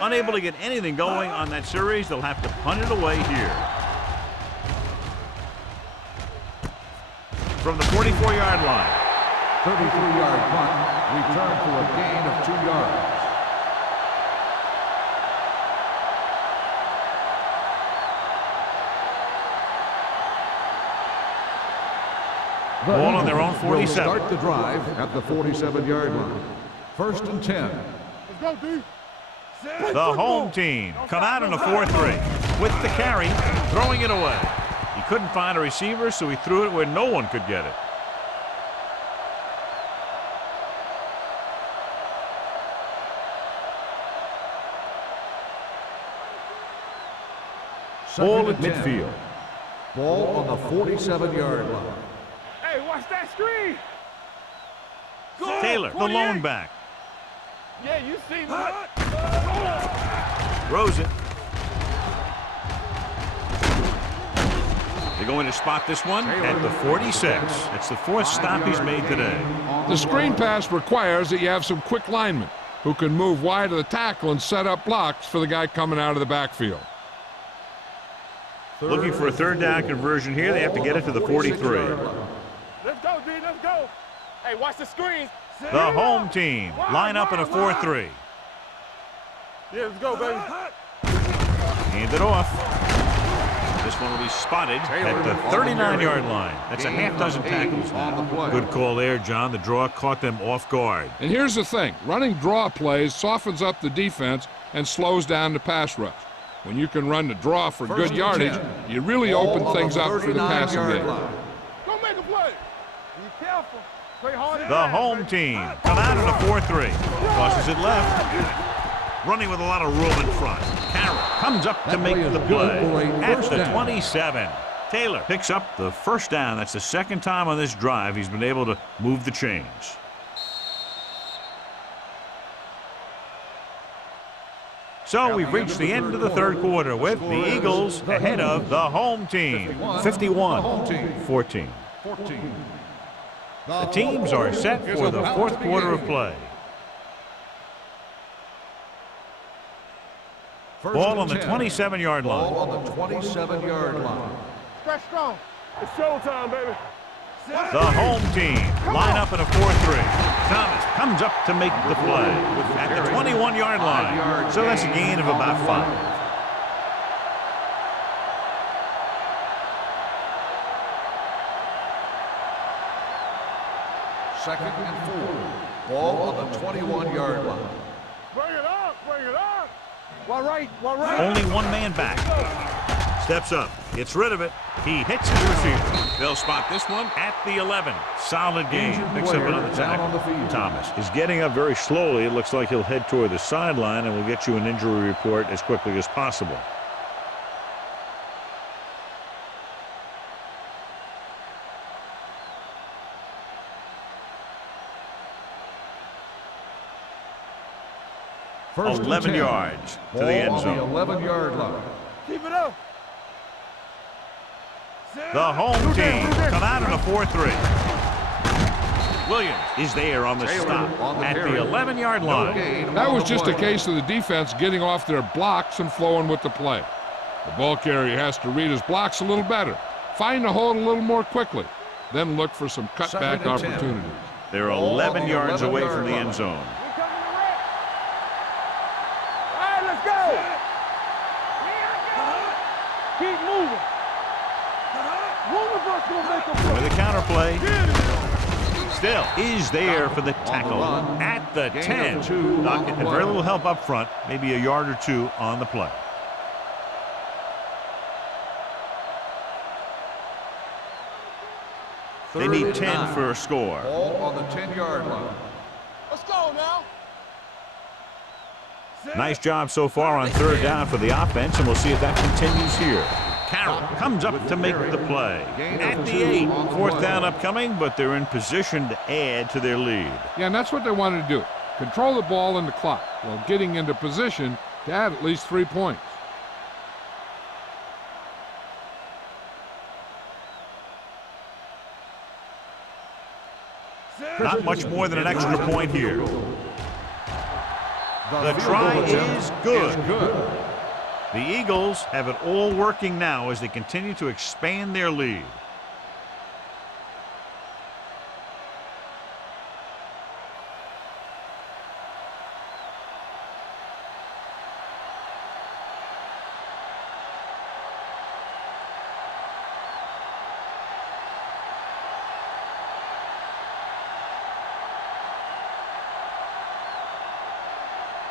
Unable to get anything going on that series, they'll have to punt it away here. From the 44-yard line. 33-yard punt, return for a gain of 2 yards. Ball on their own 47. Will start the drive at the 47-yard line. 1st and 10. Let's go, D. The home team come out in a 4-3 with the carry, throwing it away. He couldn't find a receiver, so he threw it where no one could get it. Ball at midfield. Ball on the 47-yard line. Hey, watch that screen. Taylor, the lone back. Yeah, you see what? Throws it. They're going to spot this one at the 46. It's the 4th stop he's made today. The screen pass requires that you have some quick linemen who can move wide of the tackle and set up blocks for the guy coming out of the backfield. Looking for a third down conversion here. They have to get it to the 43. Let's go, D. Let's go. Hey, watch the screen. The home team line up in a 4-3. Yeah, let's go, baby. Hand it off. This one will be spotted at the 39-yard line. That's a half dozen tackles now. Good call there, John. The draw caught them off guard. And here's the thing. Running draw plays softens up the defense and slows down the pass rush. When you can run the draw for good yardage, you really open things up for the passing game. Go make a play. Be careful. Play hard. The home team come out in a 4-3. Crosses it left. Running with a lot of room in front. Carroll comes up to make the play at the 27. Taylor picks up the first down. That's the second time on this drive he's been able to move the chains. So we've reached the end of the third quarter with the Eagles ahead of the home team, 51-14. The teams are set for the fourth quarter of play. Ball on the 27-yard line. Ball on the 27-yard line. Stretch strong. It's showtime, baby. The home team line up in a 4-3. Thomas comes up to make the play at the 21-yard line. So that's a gain of about 5. Second and 4. Ball on the 21-yard line. Bring it up. Bring it up. One right. One right. Only one man back. Steps up. Gets rid of it. He hits his receiver. They'll spot this one at the 11. Solid game. Picks up another tackle. Thomas is getting up very slowly. It looks like he'll head toward the sideline, and we'll get you an injury report as quickly as possible. First 11 yards to the end zone. Ball on the 11-yard line. Keep it up. The home team come out in a 4-3. Williams is there on the stop at the 11-yard line. That was just a case of the defense getting off their blocks and flowing with the play. The ball carrier has to read his blocks a little better, find the hole a little more quickly, then look for some cutback opportunities. They're 11 yards away from the end zone. Keep moving. With a counter play. Still is there for the tackle at the 10. Not getting very little help up front. Maybe a yard or two on the play. They need 10 9. for a score. Ball on the 10-yard line. Let's go now. Nice job so far on third down for the offense, and we'll see if that continues here. Carroll comes up to make the play. At the 8, fourth down upcoming, but they're in position to add to their lead. Yeah, and that's what they wanted to do. Control the ball and the clock while getting into position to add at least 3 points. Not much more than an extra point here. The try is good. The Eagles have it all working now as they continue to expand their lead.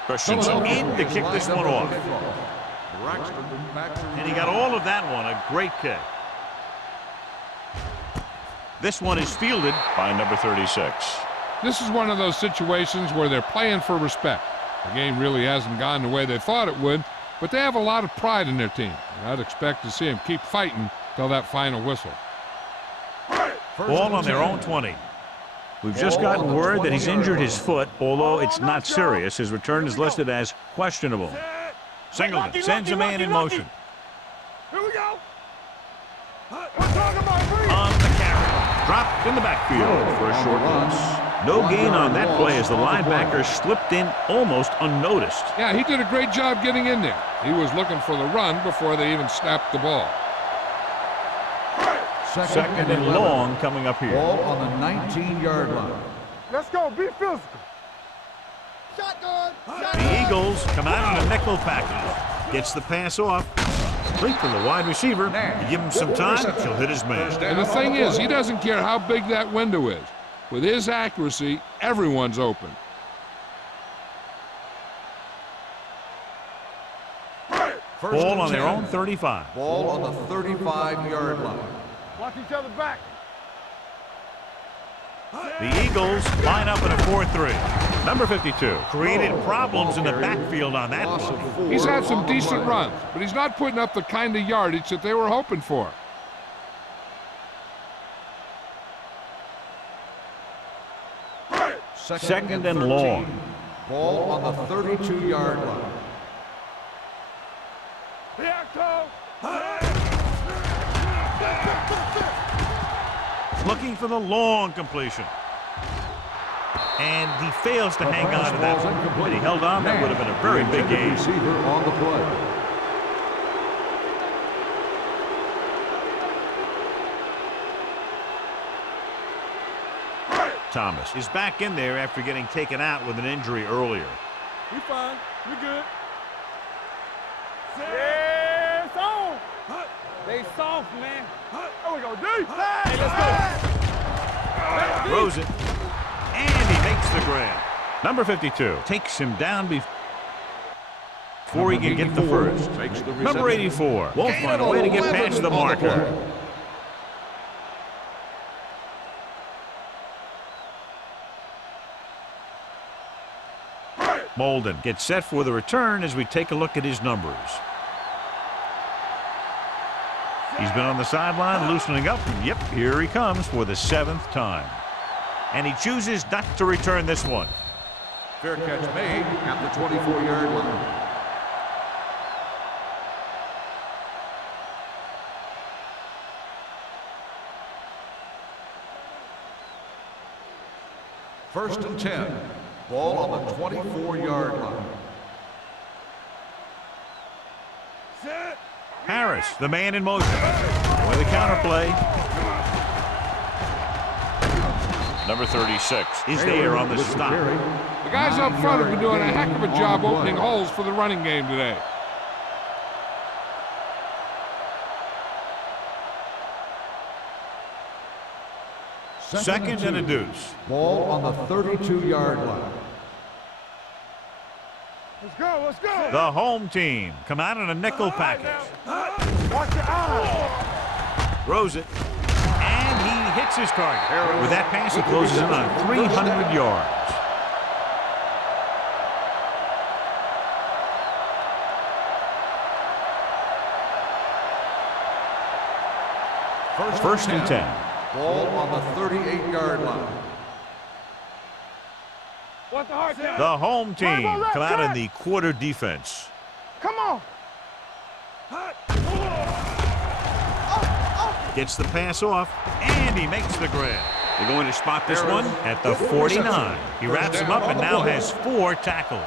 Christensen in to kick this one off. And he got all of that one, a great kick. This one is fielded by number 36. This is one of those situations where they're playing for respect. The game really hasn't gone the way they thought it would, but they have a lot of pride in their team. I'd expect to see them keep fighting till that final whistle. Ball on their own 20. We've just gotten word that he's injured his foot, although it's not serious. His return is listed as questionable. Singleton sends a man in motion. Here we go. We're talking about free. On the carry. Dropped in the backfield for a short loss. No gain on that play as the linebacker slipped in almost unnoticed. Yeah, he did a great job getting in there. He was looking for the run before they even snapped the ball. Second and long coming up here. Ball on the 19-yard line. Let's go. Be physical. Shotgun. The Eagles come out in a nickel package. Gets the pass off. Complete from the wide receiver. You give him some time, he'll hit his man. And the thing is, he doesn't care how big that window is. With his accuracy, everyone's open. Ball on their own 35. Ball on the 35-yard line. Watch each other back. The Eagles line up in a 4-3. Number 52 created problems in the backfield on that one. He's had some decent runs, but he's not putting up the kind of yardage that they were hoping for. Second and long. Ball on the 32-yard line. Looking for the long completion. And he fails to hang on to that one. Had he held on, that would have been a very big game. Receiver on the play. Thomas is back in there after getting taken out with an injury earlier. We fine. We good. Yeah, it's on. They soft, man. There we go, D. Hey, let's go. Throws it. And he makes the grab. Number 52 takes him down before he can get the first. Number 84 won't find a way to get past the marker. Molden gets set for the return as we take a look at his numbers. He's been on the sideline loosening up, and yep, here he comes for the 7th time. And he chooses not to return this one. Fair catch made at the 24-yard line. First and 10. Ball on the 24-yard line. Harris, the man in motion. With a counterplay. Number 36 is there on the stop. The guys up front have been doing a heck of a job opening holes for the running game today. Second and a deuce. Ball on the 32-yard line. Let's go, let's go. The home team come out in a nickel package. Watch your eyes. Throws it. And he hits his target. With that pass, he closes in on 300 yards. First and 10. Ball on the 38-yard line. What's the hard down? The home team come out in the quarter defense. Come on. Gets the pass off, and he makes the grab. They're going to spot this one at the 49. He wraps him up and now has 4 tackles.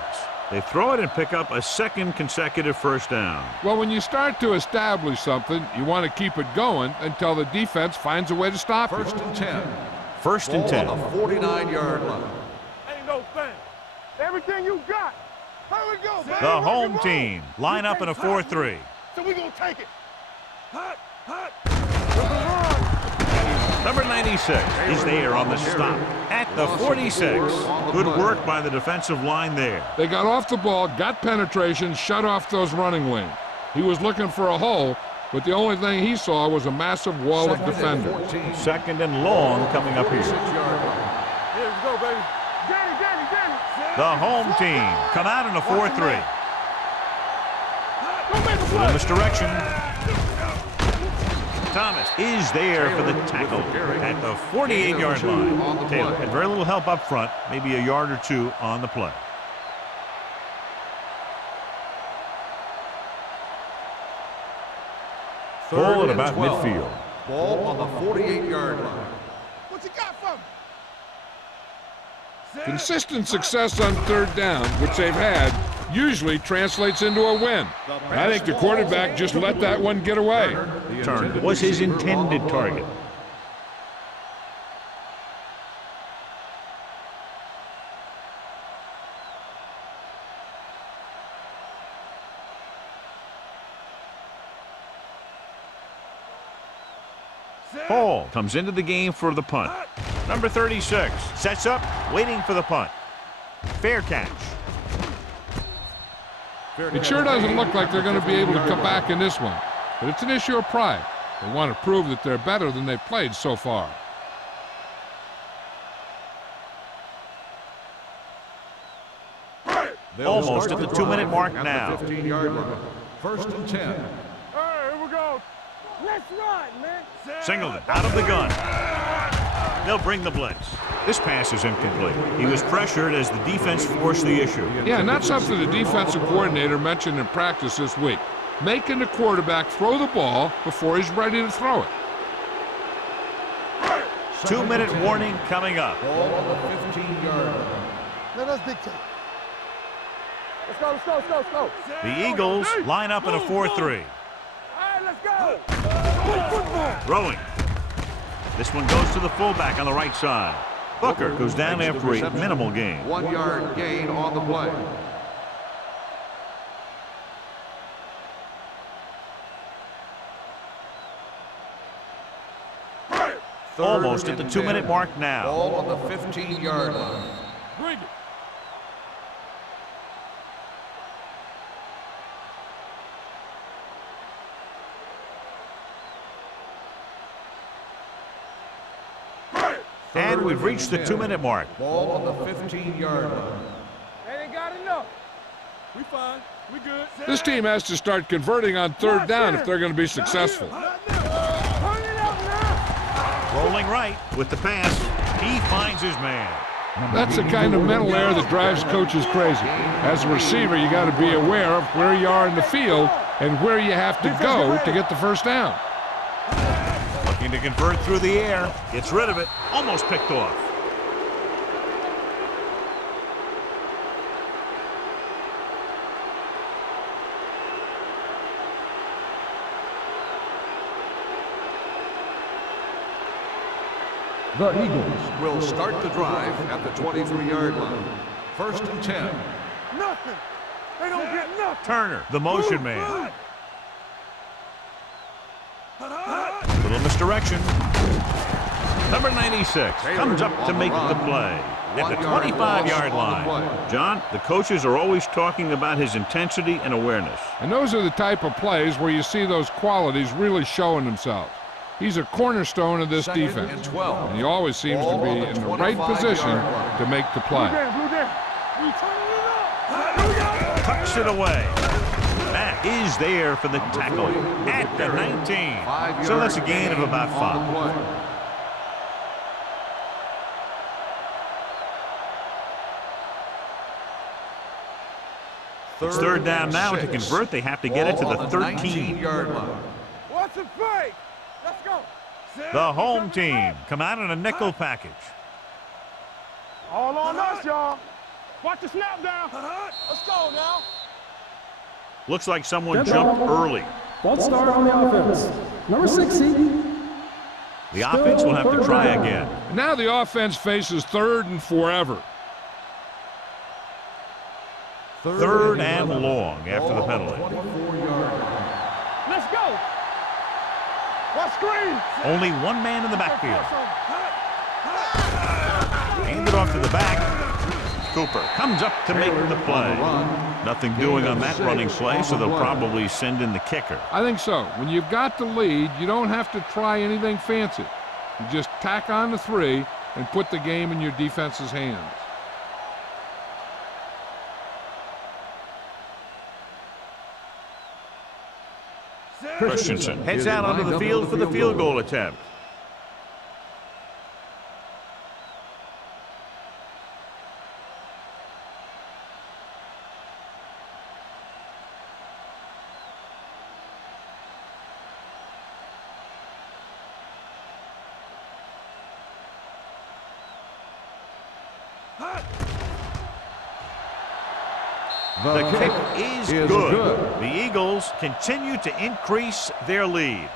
They throw it and pick up a second consecutive first down. Well, when you start to establish something, you want to keep it going until the defense finds a way to stop it. First and 10. First and 10. Ball on the 49-yard line. Ain't no thing. Everything you got. Here we go, baby. The home team line up in a 4-3. So we gonna take it. Number 96 is there on the stop at the 46. Good work by the defensive line there. They got off the ball, got penetration, shut off those running lanes. He was looking for a hole, but the only thing he saw was a massive wall of defenders. Second and long coming up here. Here we go, baby. Danny. The home team come out in a 4-3. Don't make a Little play. misdirection. Thomas is there for the tackle at the 48-yard line. Taylor had very little help up front, maybe a yard or two on the play. Ball at about midfield. Ball on the 48-yard line. What you got for me? Consistent success on third down, which they've had, usually translates into a win. And I think the quarterback just let that one get away. Turner was his intended target. Hall comes into the game for the punt. Number 36 sets up, waiting for the punt. Fair catch. It sure doesn't look like they're going to be able to come back in this one, but it's an issue of pride. They want to prove that they're better than they've played so far. Almost at the 2-minute mark now. 15-yard line. First and 10. All right, here we go. Let's run, man. Singleton out of the gun. They'll bring the blitz. This pass is incomplete. He was pressured as the defense forced the issue. Yeah, and that's something the defensive coordinator mentioned in practice this week. Making the quarterback throw the ball before he's ready to throw it. 2-minute warning coming up. Ball on the 15-yard line. Let us dictate. Let's go. The Eagles line up in a 4-3. All right, let's go. Play football. Throwing. This one goes to the fullback on the right side. Booker goes down after a minimal gain. 1-yard gain on the play. Almost at the 2-minute mark now. Ball on the 15-yard line. Bring it. And we've reached the 2-minute mark. Ball on the 15-yard line. They ain't got enough. We fine. We good. This team has to start converting on third down if they're going to be successful. Turn it up now. Rolling right with the pass. He finds his man. That's the kind of mental error that drives coaches crazy. As a receiver, you got to be aware of where you are in the field and where you have to go to get the first down. Looking to convert through the air. Gets rid of it. Almost picked off. The Eagles Will start the drive at the 23-yard line. First and 10. Nothing. They don't get nothing. Turner, the motion man. Little misdirection. Number 96 comes up to make the play at the 25-yard line. John, the coaches are always talking about his intensity and awareness. And those are the type of plays where you see those qualities really showing themselves. He's a cornerstone of this Second defense, and 12. and he always seems to Ball be on the in the right 25-yard position line. to make the play. Blue down. We turning it up. Tucks it away. That is there for the tackle at the 19. So that's a gain of about 5. It's third down now. To convert, they have to get it to the 13. 19-yard line. What's the fake? Let's go. The home team come out in a nickel package. All on us, y'all. Watch the snap down. Let's go now. Looks like someone jumped early. False start on the offense. Number 60. The offense will have to try again. Now the offense faces third and forever. Third and long after the penalty. 24-yard line. Let's go. What screen? Only one man in the backfield. Hand it off to the back. Cooper comes up to make the play. Nothing doing on that running play, so they'll probably send in the kicker. I think so. When you've got the lead, you don't have to try anything fancy. You just tack on the 3 and put the game in your defense's hands. Christensen heads out onto the field for the field goal attempt. The kick is good. The Eagles continue to increase their lead.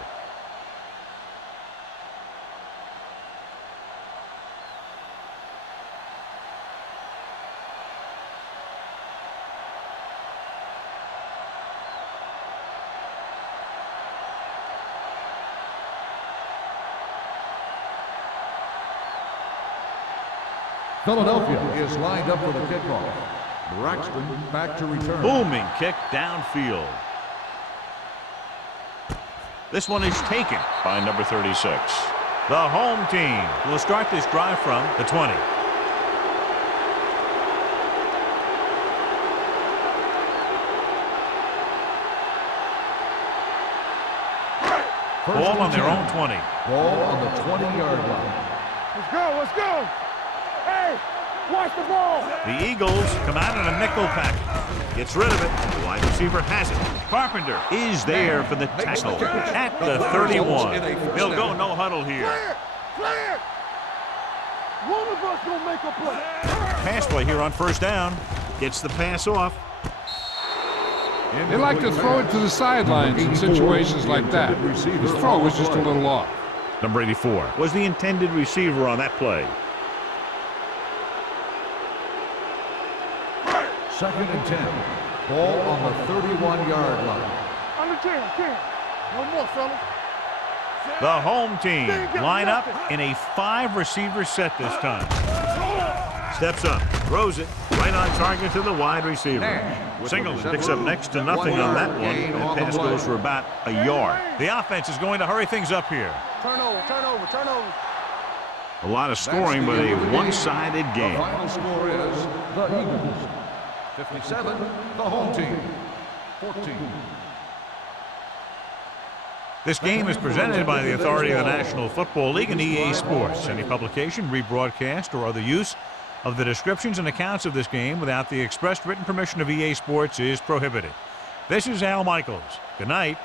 Philadelphia is lined up for the kickoff. Braxton back to return. Booming kick downfield. This one is taken by number 36. The home team will start this drive from the 20. Ball on their own 20. Ball on the 20-yard line. Let's go. Let's go. Hey, watch the ball. The Eagles come out in a nickel package. Gets rid of it. The wide receiver has it. Carpenter is there for the tackle at the 31. They'll go no huddle here. Clear. One of us will make a play. Pass play here on first down. Gets the pass off. They like to throw it to the sidelines in situations like that. His throw was just a little off. Number 84 was the intended receiver on that play. Second and 10. Ball on the 31-yard line. On the 10. One more, fellas. The home team line up in a 5-receiver set this time. Steps up, throws it, right on target to the wide receiver. Singleton picks up next to nothing on that one, and pass goes for about a yard. The offense is going to hurry things up here. Turnover. A lot of scoring, but a one-sided The game. final score is the Eagles 57, the home team 14. This game is presented by the authority of the National Football League and EA Sports. Any publication, rebroadcast, or other use of the descriptions and accounts of this game without the expressed written permission of EA Sports is prohibited. This is Al Michaels. Good night.